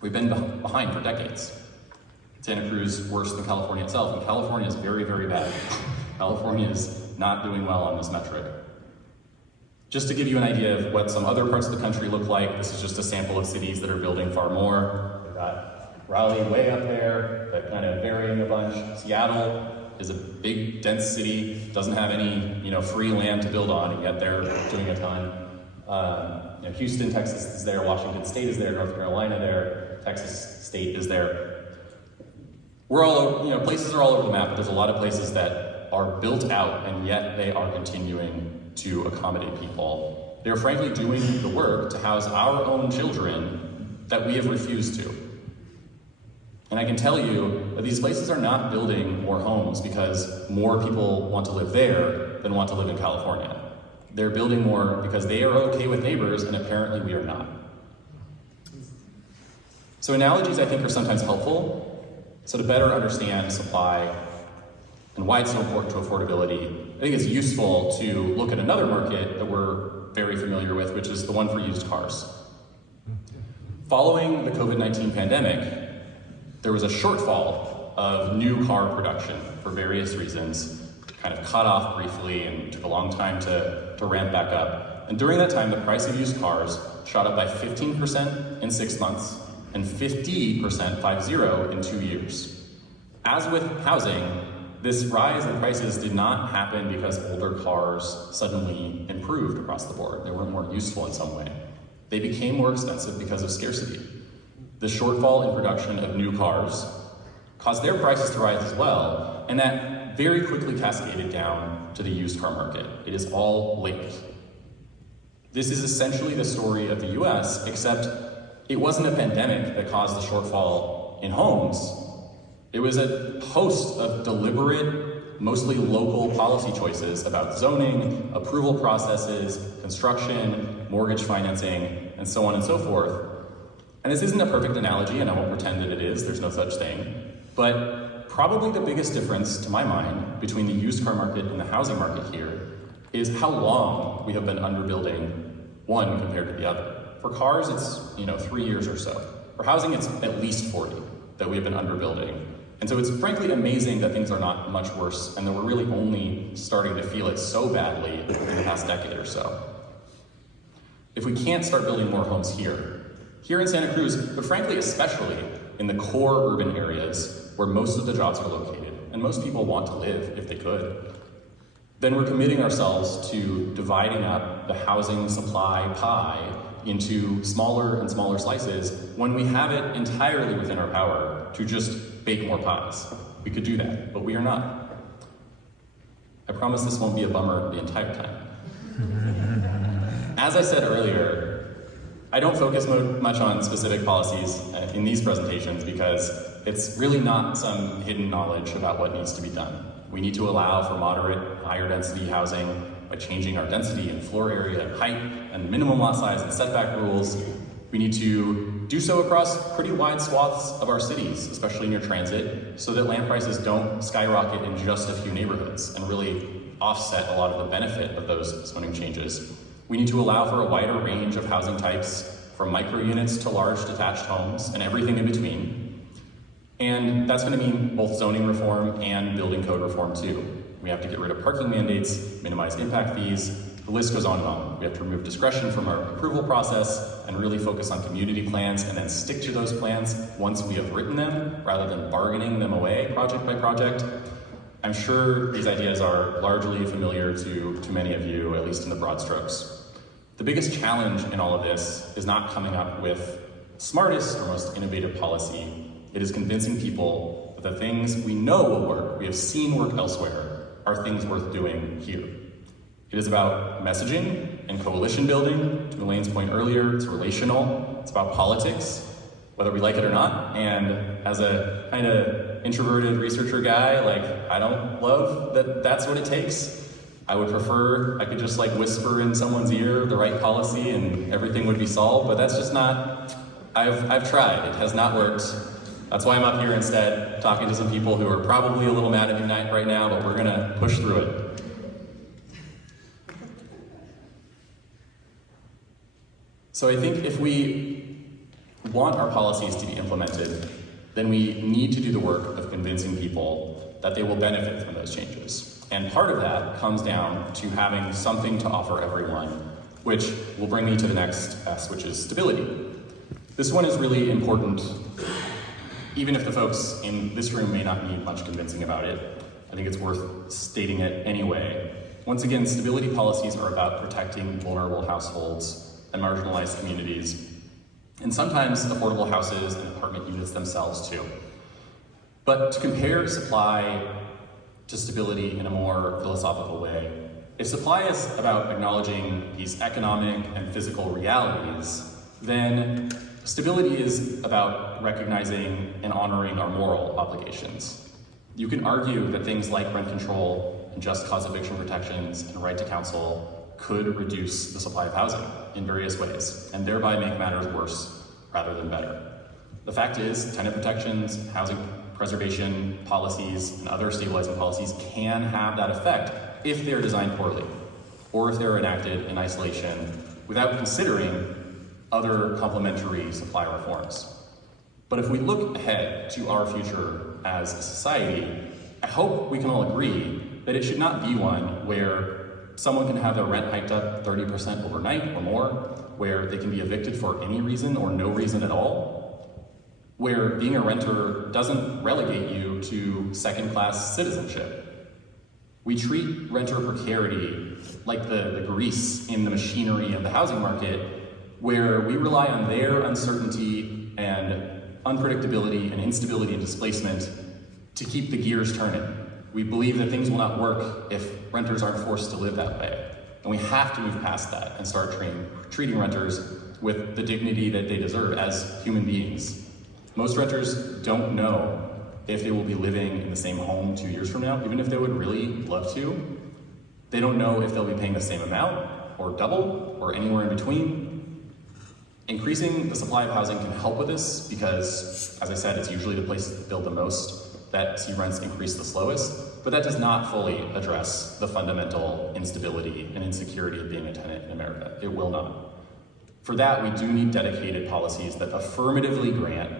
We've been behind for decades. Santa Cruz worse than California itself, and California is very, very bad. California is not doing well on this metric. Just to give you an idea of what some other parts of the country look like, this is just a sample of cities that are building far more. We've got Raleigh way up there, but kind of varying a bunch. Seattle is a big, dense city, doesn't have any free land to build on, and yet they're doing a ton. Houston, Texas is there, Washington State is there, North Carolina there, Texas State is there. We're all, places are all over the map, but there's a lot of places that that are built out, and yet they are continuing to accommodate people. They're frankly doing the work to house our own children that we have refused to. And I can tell you that these places are not building more homes because more people want to live there than want to live in California. They're building more because they are okay with neighbors, and apparently we are not. So analogies, I think, are sometimes helpful. So to better understand supply and why it's so important to affordability, I think it's useful to look at another market that we're very familiar with, which is the one for used cars. Following the COVID-19 pandemic, there was a shortfall of new car production for various reasons, kind of cut off briefly and took a long time to ramp back up. And during that time, the price of used cars shot up by 15% in 6 months and 50% in 2 years. As with housing, this rise in prices did not happen because older cars suddenly improved across the board. They were more useful in some way. They became more expensive because of scarcity. The shortfall in production of new cars caused their prices to rise as well, and that very quickly cascaded down to the used car market. It is all linked. This is essentially the story of the US, except it wasn't a pandemic that caused the shortfall in homes. It was a host of deliberate, mostly local policy choices about zoning, approval processes, construction, mortgage financing, and so on and so forth. And this isn't a perfect analogy, and I won't pretend that it is, there's no such thing. But probably the biggest difference, to my mind, between the used car market and the housing market here is how long we have been underbuilding one compared to the other. For cars, it's 3 years or so. For housing, it's at least 40 that we've been underbuilding. And so it's frankly amazing that things are not much worse and that we're really only starting to feel it so badly in the past decade or so. If we can't start building more homes here in Santa Cruz, but frankly especially in the core urban areas where most of the jobs are located and most people want to live if they could, then we're committing ourselves to dividing up the housing supply pie into smaller and smaller slices when we have it entirely within our power to just bake more pies. We could do that, but we are not. I promise this won't be a bummer the entire time. As I said earlier, I don't focus much on specific policies in these presentations because it's really not some hidden knowledge about what needs to be done. We need to allow for moderate, higher density housing by changing our density and floor area and height and minimum lot size and setback rules. We need to do so across pretty wide swaths of our cities, especially near transit, so that land prices don't skyrocket in just a few neighborhoods and really offset a lot of the benefit of those zoning changes. We need to allow for a wider range of housing types, from micro units to large detached homes and everything in between. And that's going to mean both zoning reform and building code reform too. We have to get rid of parking mandates, minimize impact fees, the list goes on and on. We have to remove discretion from our approval process and really focus on community plans and then stick to those plans once we have written them rather than bargaining them away project by project. I'm sure these ideas are largely familiar to many of you, at least in the broad strokes. The biggest challenge in all of this is not coming up with smartest or most innovative policy. It is convincing people that the things we know will work, we have seen work elsewhere, are things worth doing here. It is about messaging and coalition building. To Elaine's point earlier, it's relational. It's about politics, whether we like it or not. And as a kind of introverted researcher guy, I don't love that that's what it takes. I would prefer I could just whisper in someone's ear the right policy and everything would be solved, but that's just not, I've tried, it has not worked. That's why I'm up here instead, talking to some people who are probably a little mad at me right now, but we're gonna push through it. So I think if we want our policies to be implemented, then we need to do the work of convincing people that they will benefit from those changes. And part of that comes down to having something to offer everyone, which will bring me to the next S, which is stability. This one is really important, even if the folks in this room may not need much convincing about it. I think it's worth stating it anyway. Once again, stability policies are about protecting vulnerable households and marginalized communities, and sometimes affordable houses and apartment units themselves too. But to compare supply to stability in a more philosophical way. If supply is about acknowledging these economic and physical realities, then stability is about recognizing and honoring our moral obligations. You can argue that things like rent control and just cause eviction protections and right to counsel could reduce the supply of housing in various ways, and thereby make matters worse rather than better. The fact is, tenant protections, housing preservation policies, and other stabilizing policies can have that effect if they're designed poorly, or if they're enacted in isolation without considering other complementary supply reforms. But if we look ahead to our future as a society, I hope we can all agree that it should not be one where someone can have their rent hiked up 30% overnight or more, where they can be evicted for any reason or no reason at all, where being a renter doesn't relegate you to second-class citizenship. We treat renter precarity like the grease in the machinery of the housing market, where we rely on their uncertainty and unpredictability and instability and displacement to keep the gears turning. We believe that things will not work if renters aren't forced to live that way. And we have to move past that and start treating renters with the dignity that they deserve as human beings. Most renters don't know if they will be living in the same home 2 years from now, even if they would really love to. They don't know if they'll be paying the same amount, or double, or anywhere in between. Increasing the supply of housing can help with this because, as I said, it's usually the places that build the most that see rents increase the slowest, but that does not fully address the fundamental instability and insecurity of being a tenant in America. It will not. For that, we do need dedicated policies that affirmatively grant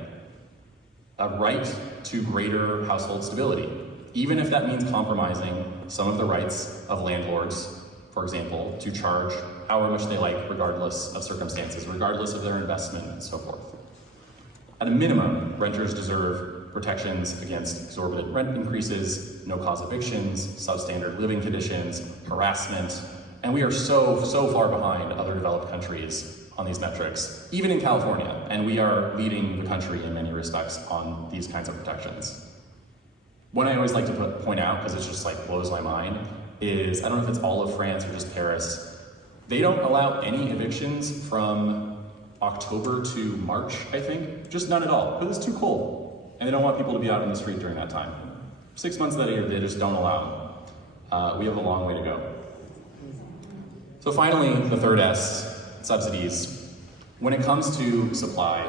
a right to greater household stability, even if that means compromising some of the rights of landlords, for example, to charge however much they like, regardless of circumstances, regardless of their investment, and so forth. At a minimum, renters deserve protections against exorbitant rent increases, no-cause evictions, substandard living conditions, harassment, and we are so far behind other developed countries on these metrics, even in California, and we are leading the country in many respects on these kinds of protections. One I always like to point out, because it just blows my mind, is, I don't know if it's all of France or just Paris, they don't allow any evictions from October to March, I think, just none at all, because it's too cold. And they don't want people to be out on the street during that time. 6 months of that year, they just don't allow them. We have a long way to go. So finally, the third S, subsidies. When it comes to supply,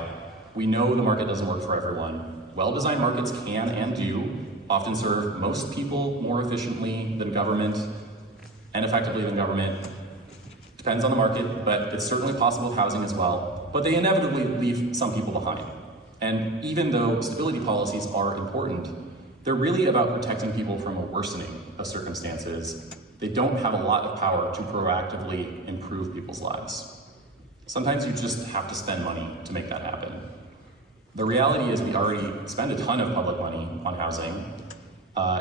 we know the market doesn't work for everyone. Well-designed markets can and do often serve most people more efficiently than government and effectively than government. Depends on the market, but it's certainly possible with housing as well. But they inevitably leave some people behind. And even though stability policies are important, they're really about protecting people from a worsening of circumstances. They don't have a lot of power to proactively improve people's lives. Sometimes you just have to spend money to make that happen. The reality is we already spend a ton of public money on housing.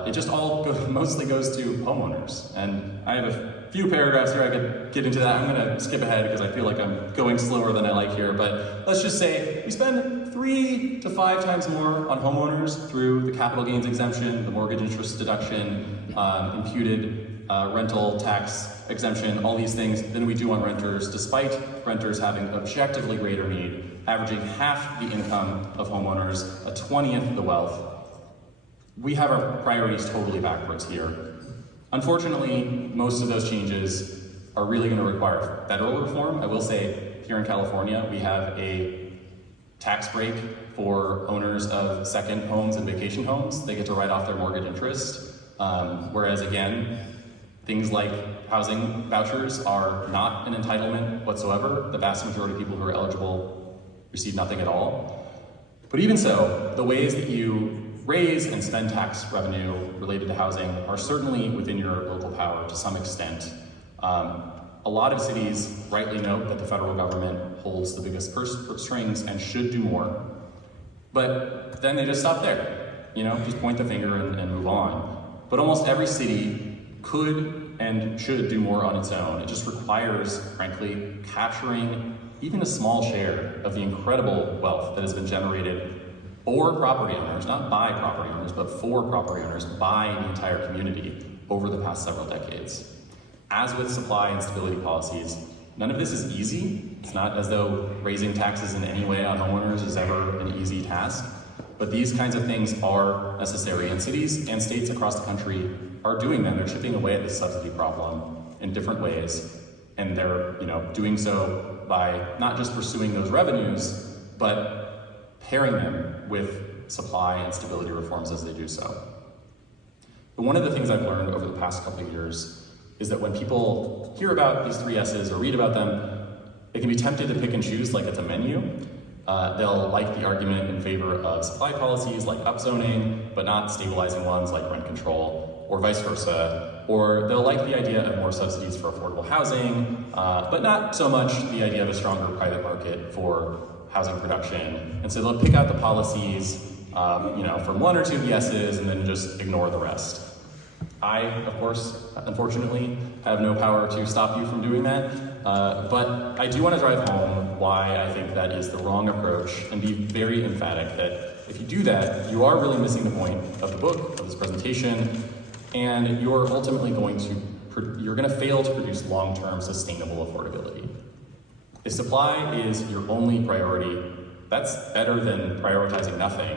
It just all mostly goes to homeowners. And I have a few paragraphs here I could get into that. I'm gonna skip ahead because I feel like I'm going slower than I like here, but let's just say we spend 3 to 5 times more on homeowners through the capital gains exemption, the mortgage interest deduction, imputed rental tax exemption, all these things than we do on renters, despite renters having objectively greater need, averaging half the income of homeowners, a 20th of the wealth. We have our priorities totally backwards here. Unfortunately, most of those changes are really going to require federal reform. I will say, here in California, we have a tax break for owners of second homes and vacation homes. They get to write off their mortgage interest, whereas again, things like housing vouchers are not an entitlement whatsoever. The vast majority of people who are eligible receive nothing at all. But even so, the ways that you raise and spend tax revenue related to housing are certainly within your local power to some extent. A lot of cities rightly note that the federal government holds the biggest purse strings and should do more, but then they just stop there. Just point the finger and move on. But almost every city could and should do more on its own. It just requires, frankly, capturing even a small share of the incredible wealth that has been generated for property owners, not by property owners, but for property owners by the entire community over the past several decades. As with supply and stability policies, none of this is easy. It's not as though raising taxes in any way on homeowners is ever an easy task, but these kinds of things are necessary, and cities and states across the country are doing them. They're chipping away at the subsidy problem in different ways, and they're doing so by not just pursuing those revenues, but pairing them with supply and stability reforms as they do so. But one of the things I've learned over the past couple of years is that when people hear about these 3 S's or read about them, they can be tempted to pick and choose like it's a menu. They'll like the argument in favor of supply policies like upzoning, but not stabilizing ones like rent control, or vice versa. Or they'll like the idea of more subsidies for affordable housing, but not so much the idea of a stronger private market for housing production. And so they'll pick out the policies from 1 or 2 yeses and then just ignore the rest. I, of course, unfortunately, have no power to stop you from doing that, but I do want to drive home why I think that is the wrong approach and be very emphatic that if you do that, you are really missing the point of the book, of this presentation, and you're ultimately going to fail to produce long-term sustainable affordability. If supply is your only priority, that's better than prioritizing nothing,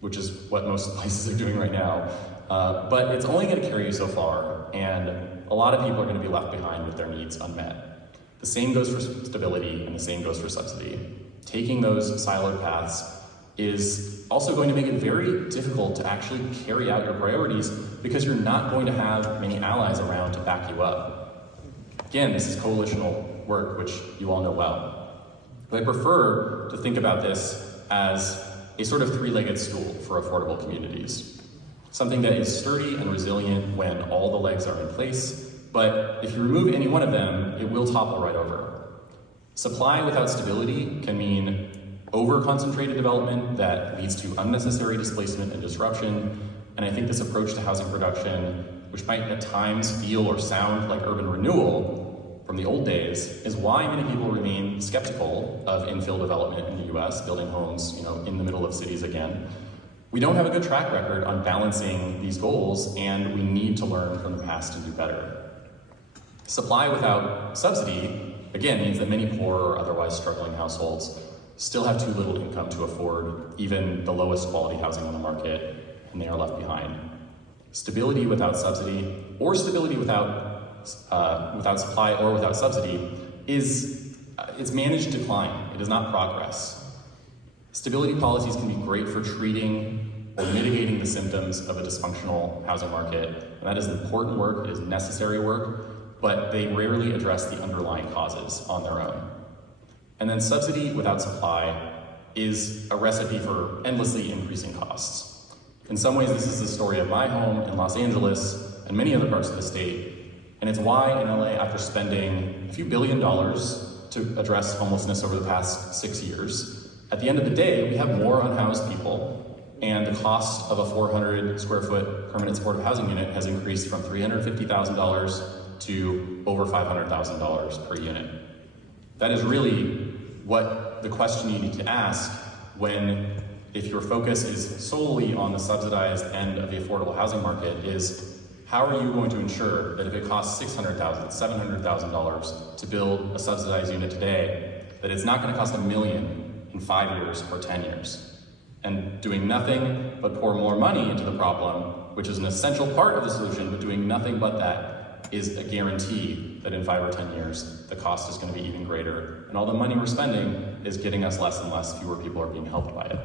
which is what most places are doing right now. But it's only going to carry you so far, and a lot of people are going to be left behind with their needs unmet. The same goes for stability, and the same goes for subsidy. Taking those siloed paths is also going to make it very difficult to actually carry out your priorities because you're not going to have many allies around to back you up. Again, this is coalitional work, which you all know well. But I prefer to think about this as a sort of 3-legged stool for affordable communities. Something that is sturdy and resilient when all the legs are in place, but if you remove any one of them, it will topple right over. Supply without stability can mean over-concentrated development that leads to unnecessary displacement and disruption, and I think this approach to housing production, which might at times feel or sound like urban renewal from the old days, is why many people remain skeptical of infill development in the US, building homes in the middle of cities again. We don't have a good track record on balancing these goals, and we need to learn from the past and do better. Supply without subsidy, again, means that many poor or otherwise struggling households still have too little income to afford even the lowest quality housing on the market, and they are left behind. Stability without subsidy, or stability without supply or without subsidy, it's managed decline. It is not progress. Stability policies can be great for treating or mitigating the symptoms of a dysfunctional housing market, and that is important work, it is necessary work, but they rarely address the underlying causes on their own. And then subsidy without supply is a recipe for endlessly increasing costs. In some ways, this is the story of my home in Los Angeles and many other parts of the state, and it's why in LA, after spending a few $1 billion to address homelessness over the past 6 years, at the end of the day, we have more unhoused people, and the cost of a 400 square foot permanent supportive housing unit has increased from $350,000 to over $500,000 per unit. That is really what the question you need to ask if your focus is solely on the subsidized end of the affordable housing market is, how are you going to ensure that if it costs $600,000, $700,000 to build a subsidized unit today, that it's not going to cost $1 million in 5 years or 10 years? And doing nothing but pour more money into the problem, which is an essential part of the solution, but doing nothing but that is a guarantee that in 5 or 10 years, the cost is going to be even greater. And all the money we're spending is getting us less and less, fewer people are being helped by it.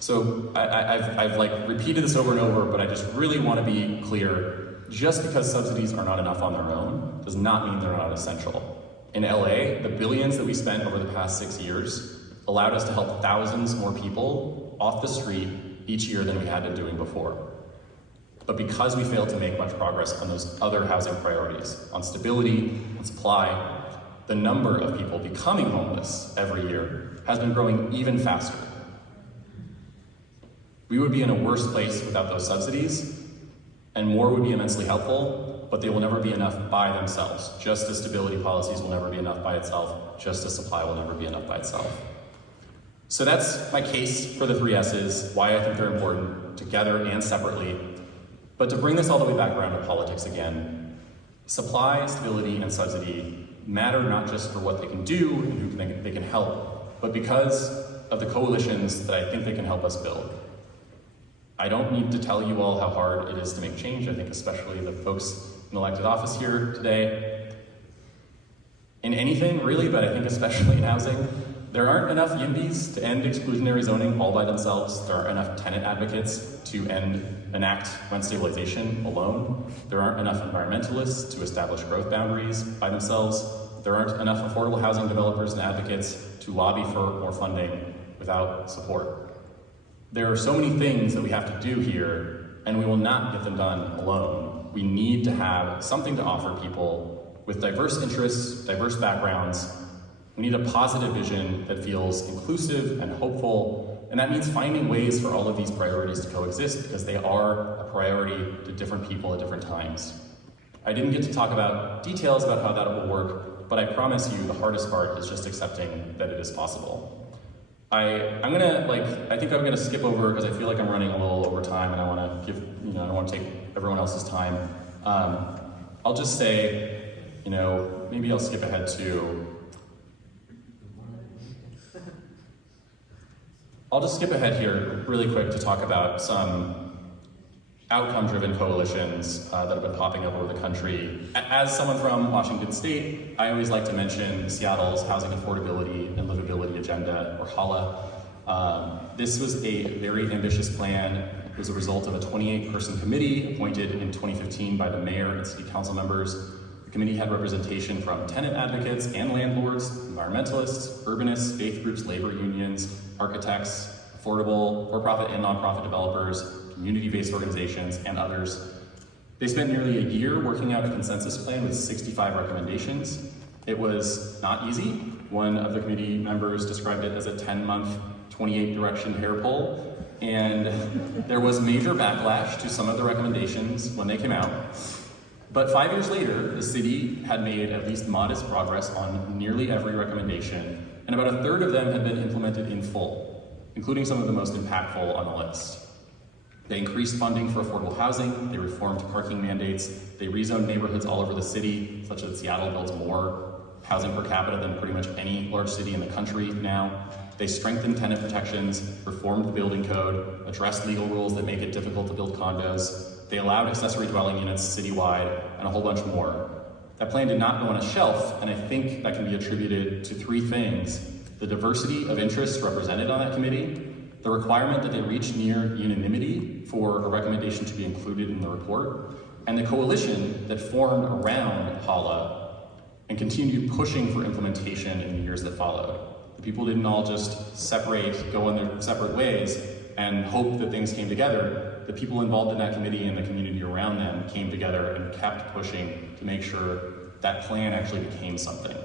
So I've repeated this over and over, but I just really want to be clear. Just because subsidies are not enough on their own does not mean they're not essential. In LA, the billions that we spent over the past 6 years allowed us to help thousands more people off the street each year than we had been doing before. But because we failed to make much progress on those other housing priorities, on stability and supply, the number of people becoming homeless every year has been growing even faster. We would be in a worse place without those subsidies, And more would be immensely helpful, but they will never be enough by themselves. Just as stability policies will never be enough by itself, just as supply will never be enough by itself. So that's my case for the 3 S's, why I think they're important, together and separately. But to bring this all the way back around to politics again, supply, stability, and subsidy matter not just for what they can do and who they can help, but because of the coalitions that I think they can help us build. I don't need to tell you all how hard it is to make change. I think especially the folks in elected office here today. In anything, really, but I think especially in housing, there aren't enough YIMBYs to end exclusionary zoning all by themselves. There aren't enough tenant advocates to enact rent stabilization alone. There aren't enough environmentalists to establish growth boundaries by themselves. There aren't enough affordable housing developers and advocates to lobby for more funding without support. There are so many things that we have to do here, and we will not get them done alone. We need to have something to offer people with diverse interests, diverse backgrounds. We need a positive vision that feels inclusive and hopeful, and that means finding ways for all of these priorities to coexist because they are a priority to different people at different times. I didn't get to talk about details about how that will work, but I promise you the hardest part is just accepting that it is possible. I think I'm gonna skip over because I feel like I'm running a little over time and I wanna give, I don't wanna take everyone else's time. I'll just say, maybe I'll skip ahead to, I'll just skip ahead here really quick to talk about some outcome-driven coalitions that have been popping up over the country. As someone from Washington State, I always like to mention Seattle's Housing Affordability and Livability Agenda, or HALA. This was a very ambitious plan. It was a result of a 28-person committee appointed in 2015 by the mayor and city council members. The committee had representation from tenant advocates and landlords, environmentalists, urbanists, faith groups, labor unions, architects, affordable, for-profit and nonprofit developers, community-based organizations, and others. They spent nearly a year working out a consensus plan with 65 recommendations. It was not easy. One of the committee members described it as a 10-month, 28-direction hair pull, and there was major backlash to some of the recommendations when they came out. But 5 years later, the city had made at least modest progress on nearly every recommendation, and about a third of them had been implemented in full, including some of the most impactful on the list. They increased funding for affordable housing, they reformed parking mandates, they rezoned neighborhoods all over the city, such that Seattle builds more housing per capita than pretty much any large city in the country now. They strengthened tenant protections, reformed the building code, addressed legal rules that make it difficult to build condos. They allowed accessory dwelling units citywide, and a whole bunch more. That plan did not go on a shelf, and I think that can be attributed to 3 things: the diversity of interests represented on that committee, the requirement that they reach near unanimity for a recommendation to be included in the report, and the coalition that formed around HALA and continued pushing for implementation in the years that followed. The people didn't all just separate, go in their separate ways, and hope that things came together. The people involved in that committee and the community around them came together and kept pushing to make sure that plan actually became something.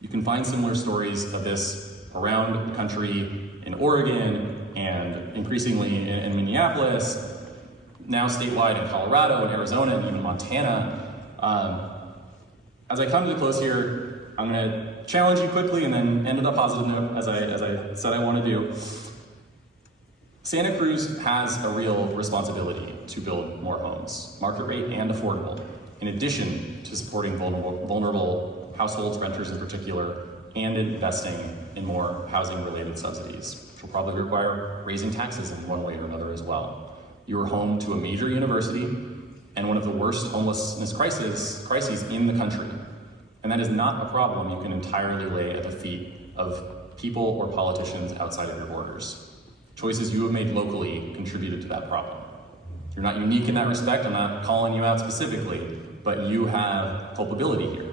You can find similar stories of this around the country, in Oregon, and increasingly in Minneapolis, now statewide in Colorado and Arizona and even Montana. As I come to the close here, I'm gonna challenge you quickly and then end on a positive note, as I said I want to do. Santa Cruz has a real responsibility to build more homes, market rate and affordable, in addition to supporting vulnerable households, renters in particular, and investing in more housing-related subsidies, which will probably require raising taxes in one way or another as well. You are home to a major university and one of the worst homelessness crises in the country. And that is not a problem you can entirely lay at the feet of people or politicians outside of your borders. Choices you have made locally contributed to that problem. You're not unique in that respect. I'm not calling you out specifically, but you have culpability here.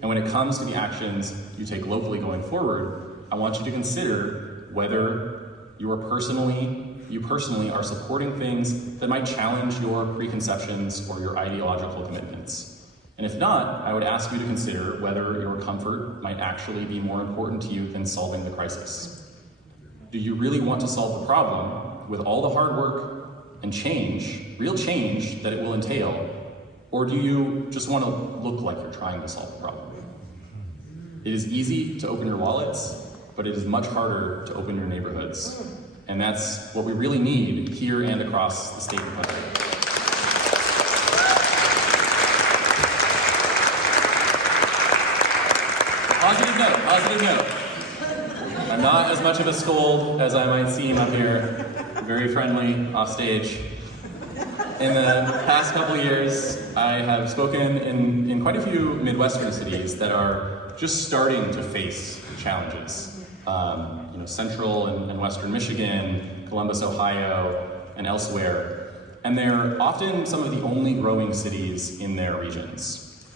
And when it comes to the actions you take locally going forward, I want you to consider whether you personally are supporting things that might challenge your preconceptions or your ideological commitments. And if not, I would ask you to consider whether your comfort might actually be more important to you than solving the crisis. Do you really want to solve the problem with all the hard work, and change, real change that it will entail? Or do you just want to look like you're trying to solve the problem? It is easy to open your wallets, but it is much harder to open your neighborhoods. And that's what we really need here and across the state and country. Positive note. I'm not as much of a scold as I might seem up here. Very friendly off stage. In the past couple of years, I have spoken in quite a few Midwestern cities that are just starting to face challenges. Central and Western Michigan, Columbus, Ohio, and elsewhere. And they're often some of the only growing cities in their regions.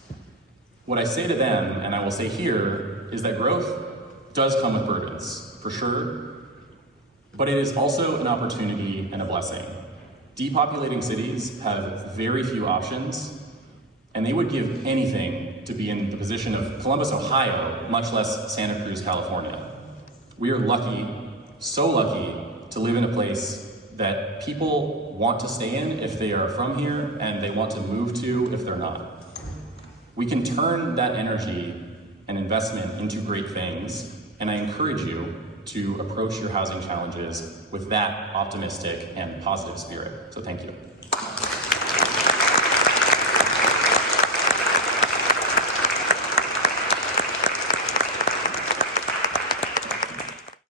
What I say to them, and I will say here, is that growth does come with burdens, for sure, but it is also an opportunity and a blessing. Depopulating cities have very few options, and they would give anything to be in the position of Columbus, Ohio, much less Santa Cruz, California. We are lucky, so lucky, to live in a place that people want to stay in if they are from here, and they want to move to if they're not. We can turn that energy and investment into great things, and I encourage you to approach your housing challenges with that optimistic and positive spirit. So thank you.